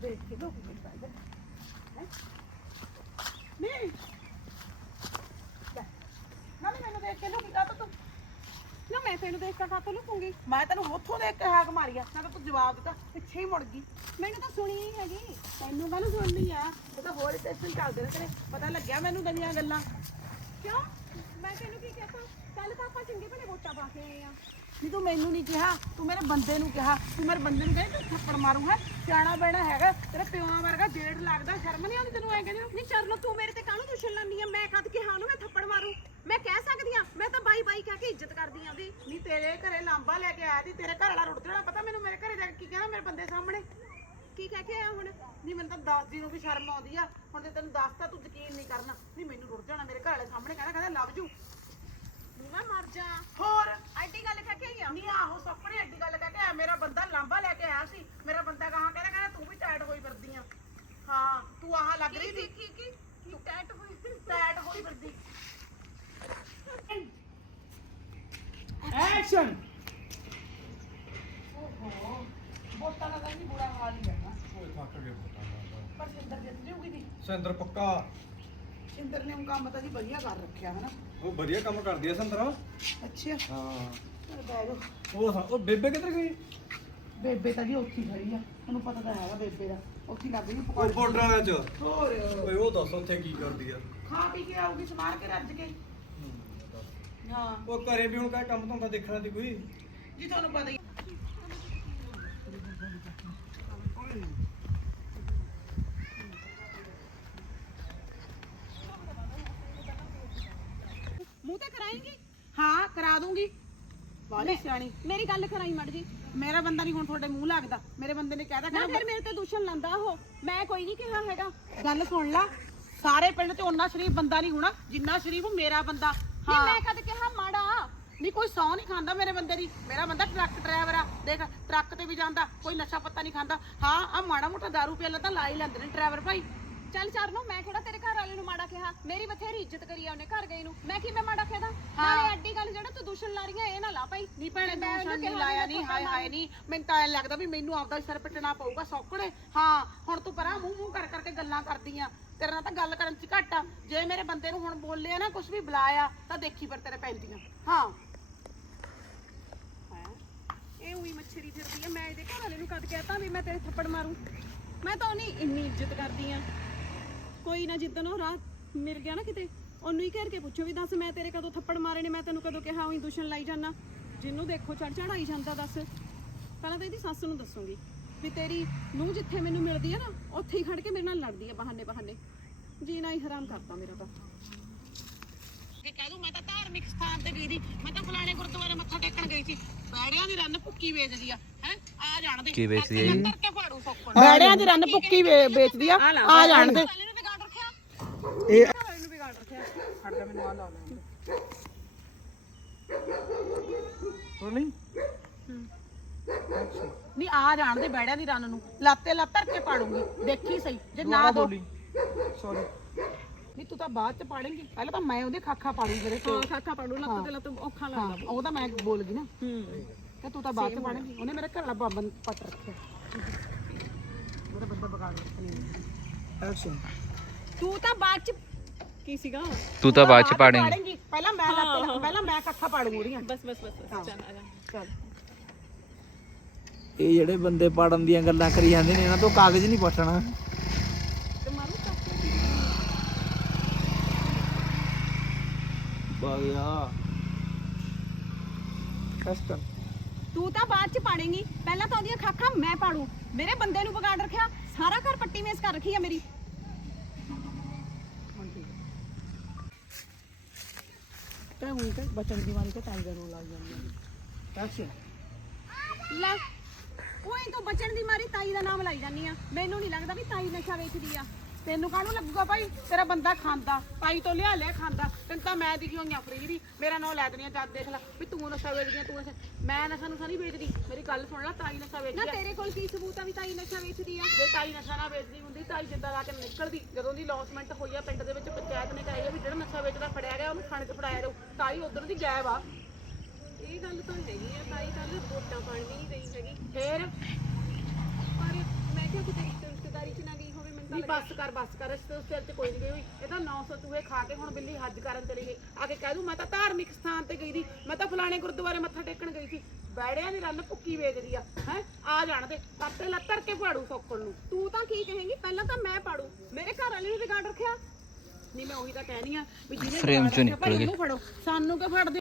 ਦੇਖ ਕੇ ਲੋਕ ਮੇਰੇ ਪਾਇਦਾ ਨਹੀਂ। ਨਹੀਂ ਮੈਨੂੰ ਦੇਖ ਕੇ ਲੋਕੀ ਕਾ ਤੂੰ? ਮੈਂ ਤੈਨੂੰ ਦੇਖ ਕੇ ਕਾਤੋਂ ਲੁਕੂੰਗੀ? ਮੈਂ ਤੈਨੂੰ ਉੱਥੋਂ ਦੇਖ ਕੇ ਹਾਕ ਮਾਰੀਆ ਨਾ ਤਾਂ ਤੂੰ ਜਵਾਬ ਦਿੱਤਾ ਪਿੱਛੇ ਹੀ ਮੁੜ ਗਈ। ਮੈਨੂੰ ਤਾਂ ਸੁਣੀ ਨਹੀਂ ਹੈਗੀ। ਤੈਨੂੰ ਕਾਹਨੂੰ ਸੁਣਨੀ ਆ? ਉਹ ਤਾਂ ਹੋਰ ਸਟੇਸ਼ਨ ਚੱਲਦੇ ਨੇ ਤੇਰੇ। ਪਤਾ ਲੱਗਿਆ ਮੈਨੂੰ ਦੁਨੀਆ ਗੱਲਾਂ। ਕਿਉਂ? ਮੈਂ ਤੈਨੂੰ ਕੀ ਕਹਤਾ ਕੱਲ ਤਾਂ ਆਪਾਂ ਚੰਗੇ ਭਲੇ ਵੋਟਾਂ ਪਾ ਕੇ ਆਏ ਆ। ਨਹੀਂ ਤੂੰ ਮੈਨੂੰ ਨਹੀਂ ਕਿਹਾ ਤੂੰ ਮੇਰੇ ਬੰਦੇ ਨੂੰ ਕਿਹਾ। ਤੂੰ ਮੇਰੇ ਬੰਦੇ ਨੂੰ ਕਹੇ ਤੂੰ ਥੱਪੜ ਮਾਰੂ ਹੈ? ਸਿਆਣਾ ਬੈਣਾ ਹੈਗਾ ਤੇਰੇ ਪਿਓਾਂ ਵਰਗਾ ਜੇੜ ਲੱਗਦਾ ਸ਼ਰਮ ਨਹੀਂ ਆਉਂਦੀ ਤੈਨੂੰ ਐ ਕਹਿੰਦੇ ਨਹੀਂ ਚਰਨੋ ਤੂੰ ਮੇਰੇ ਤੇ ਕਾਹਨੂੰ ਦੁਸ਼ਣ ਲਾਨੀ ਆ? ਮੈਂ ਕਦ ਕਿਹਾ ਉਹਨੂੰ ਮੈਂ ਥੱਪੜ ਮਾਰੂ? ਮੈਂ ਕਹਿ ਸਕਦੀ ਆ ਮੈਂ ਤਾਂ ਬਾਈ ਬਾਈ ਕਹਿ ਕੇ ਇੱਜ਼ਤ ਕਰਦੀ ਆ ਉਹਦੀ। ਨਹੀਂ ਤੇਰੇ ਘਰੇ ਲਾਂਬਾ ਲੈ ਕੇ ਆਇਆ ਸੀ ਤੇਰੇ ਘਰ ਵਾਲਾ ਰੁੱਟ ਜਾਣਾ ਪਤਾ ਮੈਨੂੰ ਮੇਰੇ ਘਰੇ ਜਾ ਕੇ ਕੀ ਕਹਿਣਾ ਮੇਰੇ ਬੰਦੇ ਸਾਹਮਣੇ? ਕੀ ਕਹਿ ਕੇ ਆਇਆ ਹੁਣ? ਨਹੀਂ ਮੈਨੂੰ ਤਾਂ ਦੱਸਦੀ ਨੂੰ ਵੀ ਸ਼ਰਮ ਆਉਂਦੀ ਆ। ਹੁਣ ਤੇ ਤੈਨੂੰ ਦੱਸਤਾ ਤੂੰ ਯਕੀਨ ਨਹੀਂ ਕਰਨਾ। ਨਹੀਂ ਮੈਨੂੰ ਰੁੱਟ ਜਾਣਾ ਮੇਰੇ ਘਰ ਵਾਲੇ ਸਾਹਮਣੇ ਕਹਿੰਦਾ ਕਹਿੰਦਾ ਲਵ ਜੂ। ਨੂੰ ਮੈਂ ਮਰ ਜਾ। ਹੋਰ? ਐਡੀ ਗੱਲ ਕਹਿ ਕੇ ਆਈ ਆ? ਨਹੀਂ ਆਹੋ ਸੱਪਣੇ ਐਡੀ ਗੱਲ ਕਹਿ ਕੇ ਆਇਆ। ਮੇਰਾ ਬੰਦਾ ਲਾਂਬਾ ਲੈ ਕੇ ਆਇਆ ਸੀ। ਮੇਰਾ ਬੰਦਾ ਕਹਾਂ ਕਹਿੰਦਾ ਕਹਿੰਦਾ ਤੂੰ ਵੀ ਟਾਈਟ ਹੋਈ ਫਿਰਦੀ ਆ। ਹਾਂ ਤੂੰ ਆਹ ਲੱਗ ਰਹੀ ਸੀ ਕੀ ਕੀ ਕੀ? ਟੈਟ ਹੋਈ? ਟਾਈਟ ਹੋਈ ਫਿਰਦੀ। ਐਕਸ਼ਨ ਬੋਤਾਂ ਦਾ ਤਾਂ ਨਹੀਂ ਬੁਰਾ ਹਾਲ ਹੀ ਹੈ ਨਾ। ਪਰ ਸਿੰਦਰ ਜਿੱਤ ਜੂਗੀ ਦੀ ਸਿੰਦਰ ਪੱਕਾ। ਸਿੰਦਰ ਨੇ ਉਹ ਕੰਮ ਤਾਂ ਜੀ ਵਧੀਆ ਕਰ ਰੱਖਿਆ ਹੈ ਨਾ ਉਹ ਵਧੀਆ ਕੰਮ ਕਰਦੀ ਆ ਸਿੰਦਰ। ਅੱਛਾ। ਹਾਂ। ਉਹ ਉਹ ਬੇਬੇ ਕਿੱਧਰ ਗਈ? ਬੇਬੇ ਤਾਂ ਜੀ ਉੱਥੇ ਹੀ ਖੜੀ ਆ। ਤੁਹਾਨੂੰ ਪਤਾ ਤਾਂ ਹੈਗਾ ਬੇਬੇ ਦਾ। ਉੱਥੇ ਹੀ ਲੱਗ ਗਈ ਉਹ ਪਕੌੜੇ। ਬਾਰਡਰ ਵਾਲਿਆਂ ਚ ਹੋਰ। ਓਏ ਉਹ ਦੱਸ ਉੱਥੇ ਕੀ ਕਰਦੀ ਆ? ਖਾ ਪੀ ਕੇ ਆਊਗੀ ਸਮਾਰ ਕੇ ਰੱਜ ਕੇ। ਹਾਂ। ਉਹ ਘਰੇ ਵੀ ਹੁਣ ਕਾ ਕੰਮ ਧੰਦਾ ਦੇਖਣਾ ਦੀ ਕੋਈ। ਜੀ ਤੁਹਾਨੂੰ ਪਤਾ ਹੀ ਮੂੰਹ ਤੇ ਕਰਾਏਂਗੀ? ਹਾਂ ਕਰਾ ਦੂੰਗੀ। ਵਾਲੀ ਸਿਆਣੀ। ਮੇਰੀ ਗੱਲ ਕਰਾਈ ਮੜ ਜੀ। ਮੇਰਾ ਬੰਦਾ ਨਹੀਂ ਹੁਣ ਤੁਹਾਡੇ ਮੂੰਹ ਲੱਗਦਾ। ਮੇਰੇ ਬੰਦੇ ਨੇ ਕਹਿਦਾ ਨਾ ਫਿਰ ਮੇਰੇ ਤੇ ਦੁਸ਼ਣ ਲੰਦਾ ਉਹ। ਮੈਂ ਕੋਈ ਨਹੀਂ ਕਿਹਾ ਹੈਗਾ। ਗੱਲ ਸੁਣ ਲਾ। ਸਾਰੇ ਪਿੰਡ 'ਚ ਓਨਾ ਸ਼ਰੀਫ ਬੰਦਾ ਨਹੀਂ ਹੋਣਾ ਜਿੰਨਾ ਸ਼ਰੀਫ ਮੇਰਾ ਬੰਦਾ। ਨਹੀਂ, ਮੈਂ ਕਦ ਕਿਹਾ ਮਾੜਾ। ਨਹੀਂ, ਕੋਈ ਸੌ ਨਹੀਂ ਖਾਂਦਾ ਮੇਰੇ ਬੰਦੇ ਦੀ। ਮੇਰਾ ਬੰਦਾ ਟਰੱਕ ਡਰਾਈਵਰ ਆ। ਦੇਖ, ਟਰੱਕ ਤੇ ਵੀ ਜਾਂਦਾ, ਕੋਈ ਨਸ਼ਾ ਪੱਤਾ ਨਹੀਂ ਖਾਂਦਾ। ਹਾਂ ਆ ਮਾੜਾ ਮੋਟਾ ਦਾਰੂ ਪੀਲਾ ਤਾਂ ਲਾ ਹੀ ਲੈਂਦੇ ਨੇ ਡਰਾਈਵਰ ਭਾਈ। ਚੱਲ ਚਰਨੋ ਮੈਂ ਕਿਹੜਾ ਤੇਰੇ ਘਰ ਵਾਲੇ ਨੂੰ ਮਾੜਾ ਕਿਹਾ? ਮੇਰੀ ਬਥੇਰੀ ਇੱਜ਼ਤ ਕਰੀ ਆ ਉਹਨੇ ਘਰ ਗਈ ਨੂੰ। ਮੈਂ ਕਿਵੇਂ ਮਾੜਾ ਕਹਿਦਾ ਹਾਂ। ਨਾਲੇ ਐਡੀ ਗੱਲ ਜਿਹੜਾ ਤੂੰ ਦੁਸ਼ਣ ਲਾ ਰਹੀ ਆ ਇਹ ਨਾ ਲਾ ਭਾਈ। ਨਹੀਂ ਭੈਣੇ ਮੈਂ ਉਹਨੂੰ ਨਹੀਂ ਕਿਹਾ ਲਾਇਆ ਨਹੀਂ ਹਾਏ ਹਾਏ ਨਹੀਂ ਮੈਨੂੰ ਤਾਂ ਐਂ ਲੱਗਦਾ ਵੀ ਮੈਨੂੰ ਆਪਦਾ ਸਿਰ ਪਿੱਟਣਾ ਪਊਗਾ ਸੌਕੜੇ ਹਾਂ ਹੁਣ ਤੂੰ ਪਰਾਂ ਮੂੰਹ ਮੂੰਹ ਕਰ ਕਰਕੇ ਗੱਲਾਂ ਕਰਦੀ ਆ। ਤੇਰੇ ਨਾਲ ਤਾਂ ਗੱਲ ਕਰਨ ਚ ਘੱਟ ਆ। ਜੇ ਮੇਰੇ ਬੰਦੇ ਨੂੰ ਹੁਣ ਬੋਲਿਆ ਨਾ ਕੁਝ ਵੀ ਬੁਲਾਇਆ ਤਾਂ ਦੇਖੀ ਫਿਰ ਤੇਰੇ ਪੈਂਦੀਆਂ। ਹਾਂ। ਇਹ ਉਹੀ ਮੱਛਰੀ ਫਿਰਦੀ ਆ। ਮੈਂ ਇਹਦੇ ਘਰ ਵਾਲੇ ਨੂੰ ਕਦ ਕਹਿਤਾ ਵੀ ਮੈਂ ਤੇਰੇ ਥੱਪੜ ਮਾਰੂ। ਮੈਂ ਤਾਂ ਉਹਨੀ ਇੰਨੀ ਇੱਜ਼ਤ ਕਰਦੀ ਆ। ਕੋਈ ਨਾ ਜਿੱਦਣ ਉਹ ਰਾਤ ਮਿਲ ਗਿਆ ਨਾ ਕਿਤੇ ਉਹਨੂੰ ਹੀ ਘੇਰ ਕੇ ਪੁੱਛੋ ਵੀ ਦੱਸ ਮੈਂ ਤੇਰੇ ਕਦੋਂ ਥੱਪੜ ਮਾਰੇ ਨੇ ਮੈਂ ਤੈਨੂੰ ਕਦੋਂ ਕਿਹਾ ਉਹੀ ਦੁਸ਼ਣ ਲਾਈ ਜਾਣਾ ਜਿਹਨੂੰ ਦੇਖੋ ਚੜ ਚੜਾਈ ਜਾਂਦਾ ਦੱਸ। ਪਹਿਲਾਂ ਤਾਂ ਇਹਦੀ ਸੱਸ ਨੂੰ ਦੱਸੂਗੀ ਵੀ ਤੇਰੀ ਨੂੰ ਜਿੱਥੇ ਮੈਨੂੰ ਮਿਲਦੀ ਆ ਨਾ ਉੱਥੇ ਹੀ ਖੜ ਕੇ ਮੇਰੇ ਨਾਲ ਲੜਦੀ ਆ ਬਹਾਨੇ ਬਹਾਨੇ। ਜੀਣਾ ਹੀ ਹਰਾਮ ਕਰਤਾ ਮੇਰਾ ਤਾਂ। ਕਿ ਕਹਿ ਦੂੰ ਮੈਂ ਤਾਂ ਧਾਰਮਿਕ ਸਥਾਨ ਤੇ ਗਈ ਸੀ। ਮੈਂ ਤਾਂ ਫਲਾਣੇ ਗੁਰਦੁਆਰੇ ਮੱਥਾ ਟੇਕਣ ਗਈ ਸੀ। ਬੈੜਿਆਂ ਦੀ ਰੰਨ ਭੁੱਕੀ ਵੇਚਦੀ ਆ ਹੈ? ਆ ਜਾਣ ਦੇ। ਕੀ ਵੇਚਦੀ ਆ ਕਰਕੇ ਫਾੜੂ ਸੌਕਣ ਬੈੜਿਆਂ ਦੀ ਰੰਨ ਭੁੱਕੀ ਵੇਚਦੀ ਆ। ਆ ਜਾਣ ਦੇ ਵਾਲੇ ਨੂੰ ਵਿਗਾੜ ਰੱਖਿਆ ਇਹ ਵਾਲੇ ਨੂੰ ਵਿਗਾੜ ਰੱਖਿਆ ਛੱਡ ਦੇ ਮੈਨੂੰ ਆ ਲਾ ਦੇ ਹੋਰ ਨਹੀਂ। ਨਹੀਂ ਆ ਜਾਣ ਦੇ ਬੈੜਿਆਂ ਦੀ ਰੰਨ ਨੂੰ। ਲਾਤੇ ਲੱਤ ਧਰ ਕੇ ਪਾੜੂੰਗੀ। ਦੇਖੀ ਸਹੀ ਜੇ ਨਾ ਦੋ। ਬੋਲੀ। ਸੌਰੀ ਨਹੀਂ ਤੂੰ ਤਾਂ ਬਾਅਦ ਚ ਪਾੜੇਂਗੀ। ਪਹਿਲਾਂ ਤਾਂ ਮੈਂ ਉਹਦੇ ਖਾਖਾ ਪਾੜੂ ਮੇਰੇ ਹਾਂ ਖਾਖਾ ਪਾੜੂ ਲੱਤ ਤੇ ਲੱਤ ਔਖਾ ਲੱਗਦਾ। ਉਹ ਤਾਂ ਮੈਂ ਬੋਲ ਗਈ ਨਾ। ਹੂੰ। ਤੇ ਤੂੰ ਤਾਂ ਬਾਅਦ ਚ ਪਾੜੇਂਗੀ। ਉਹਨੇ ਮੇਰੇ ਘਰ ਵਾਲਾ ਬੰਬ ਪੱਟ ਰੱਖਿਆ। ਮੇਰਾ ਬੰਦਾ ਬਗਾੜ ਰੱਖਣੀ ਐਕਸ਼ਨ ਤੂੰ ਤਾਂ ਬਾਅਦ ਚ ਕੀ ਸੀਗਾ? ਤੂੰ ਤਾਂ ਬਾਅਦ ਚ ਪਾੜੇਂਗੀ। ਪਾੜੇਂਗੀ। ਪਹਿਲਾਂ ਮੈਂ ਲੱਤ ਪਹਿਲਾਂ ਮੈਂ ਖਾਖਾ ਪਾੜੂ ਉਹਦੀਆਂ ਬਸ ਬਸ ਬਸ ਬਸ ਚੱਲ ਆ ਜਾ। ਚੱਲ। ਇਹ ਜਿਹੜੇ ਬੰਦੇ ਪਾੜਨ ਦੀਆਂ ਗੱਲਾਂ ਕਰੀ ਜਾਂਦੇ ਨੇ ਇਹਨਾਂ ਤੋਂ ਕਾਗਜ਼ ਨਹੀਂ ਪਟਣਾ ਤੇ ਮਾਰੂ ਬਾਇਆ ਕਸਟਮ। ਤੂੰ ਤਾਂ ਬਾਅਦ ਚ ਪਾੜੇਂਗੀ। ਪਹਿਲਾਂ ਤਾਂ ਉਹਦੀਆਂ ਖਾਖਾਂ ਮੈਂ ਪਾੜੂ। ਮੇਰੇ ਬੰਦੇ ਨੂੰ ਵਿਗਾੜ ਰੱਖਿਆ। ਸਾਰਾ ਘਰ ਪੱਟੀ ਮੇਸ ਕਰ ਰੱਖੀ ਆ ਮੇਰੀ। ਕਹਿ ਹੋਈ ਕਿ ਬਚਨ ਦੀ ਮਾਰੀ ਤੇ ਟਾਈਗਰ ਰੋਲ ਆ ਜਾਂਦੀ ਐਕਸ਼ਨ ਲੈ, ਕੋਈ ਤੂੰ ਬਚਣ ਦੀ ਮਾਰੀ, ਤਾਈ ਦਾ ਨਾਮ ਲਾਈ ਜਾਂਦੀ ਆ। ਮੈਨੂੰ ਨਹੀਂ ਲੱਗਦਾ ਵੀ ਤਾਈ ਨਸ਼ਾ ਵੇਚਦੀ ਆ। ਤੈਨੂੰ ਕਾਹਨੂੰ ਲੱਗੂਗਾ ਭਾਈ? ਤੇਰਾ ਬੰਦਾ ਖਾਂਦਾ ਪਾਈ ਤੋਂ ਲਿਆ ਲਿਆ ਖਾਂਦਾ। ਤੈਨੂੰ ਤਾਂ ਮੈਂ ਦਿਖੀ ਹੋਈਆਂ ਫਰੀ ਦੀ ਮੇਰਾ ਨਾਂ ਲੈ ਦਨੀਆਂ ਜਦ ਦੇਖ ਲੈ ਵੀ ਤੂੰ ਨਸ਼ਾ ਵੇਚਦੀ ਆਂ, ਤੂੰ ਨਸ਼ਾ ਮੈਂ ਨਸ਼ਾ ਨੁਸ਼ਾ ਨਹੀਂ ਵੇਚਦੀ। ਮੇਰੀ ਗੱਲ ਸੁਣ ਲੈ ਤਾਈ ਨਸ਼ਾ ਨਾ ਵੇਚਦੀ ਆ। ਤੇਰੇ ਕੋਲ ਕੀ ਸਬੂਤ ਆ ਵੀ ਤਾਈ ਨਸ਼ਾ ਵੇਚਦੀ ਆ? ਜੇ ਤਾਈ ਨਸ਼ਾ ਨਾ ਵੇਚਦੀ ਹੁੰਦੀ ਤਾਈ ਜਿੰਦਾ ਲਾ ਕੇ ਨਿਕਲਦੀ ਜਦੋਂ ਦੀ ਲੌਸਮੈਂਟ ਹੋਈ ਆ ਪਿੰਡ ਦੇ ਵਿੱਚ ਪੰਚਾਇਤ ਨੇ ਕਹੀ ਆ ਵੀ ਜਿਹੜਾ ਨਸ਼ਾ ਵੇਚਦਾ ਫੜਿਆ ਗਿਆ ਉਹਨੂੰ ਥਾਣੇ 'ਚ ਫੜਾਇਆ ਜਾਊ। ਤਾਈ ਉਧਰ ਦੀ ਗਾਇਬ ਆ। ਇਹ ਗੱਲ ਤਾਂ ਹੈਗੀ ਆ ਤਾਈ ਕੱਲ ਵੋਟਾਂ ਪਾਣ ਵੀ ਨਹੀਂ ਗਈ ਹੈਗੀ। ਫੇਰ? ਪਰ ਮੈਂ ਕਿਹਾ ਕਿਤੇ ਤਾਂ ਨਹੀਂ ਬੱਸ ਕਰ ਬੱਸ ਕਰ। ਇਸ ਤੋਂ ਸਿਰ 'ਚ ਕੋਈ ਨਹੀਂ ਗਈ ਹੋਈ। ਇਹ ਤਾਂ 900 ਚੂਹੇ ਖਾ ਕੇ ਹੁਣ ਬਿੱਲੀ ਹੱਜ ਕਰਨ ਚਲੀ ਗਈ। ਆ ਕੇ ਕਹਿ ਦੂੰ ਮੈਂ ਤਾਂ ਧਾਰਮਿਕ ਸਥਾਨ ਤੇ ਗਈ ਦੀ। ਮੈਂ ਤਾਂ ਫਲਾਣੇ ਗੁਰਦੁਆਰੇ ਮੱਥਾ ਟੇਕਣ ਗਈ ਸੀ। ਬੈੜਿਆਂ ਦੀ ਰੰਨ ਭੁੱਕੀ ਵੇਚਦੀ ਆ ਹੈ? ਆ ਜਾਣ ਦੇ। ਕੱਤੇ ਲੱਤਰ ਕੇ ਪਾੜੂ ਸੌਕਣ ਨੂੰ। ਤੂੰ ਤਾਂ ਕੀ ਕਹੇਂਗੀ? ਪਹਿਲਾਂ ਤਾਂ ਮੈਂ ਪਾੜੂ। ਮੇਰੇ ਘਰ ਵਾਲੇ ਨੂੰ ਵਿਗਾੜ ਰੱਖਿਆ? ਨਹੀਂ ਮੈਂ ਉਹੀ ਤਾਂ ਕਹਿਣੀ ਆ ਵੀ ਜਿਹਨੇ Frame ਚੋਂ ਨਿਕਲ ਗਏ। ਸਾਨੂੰ ਕਿਉਂ ਫੜਦੇ?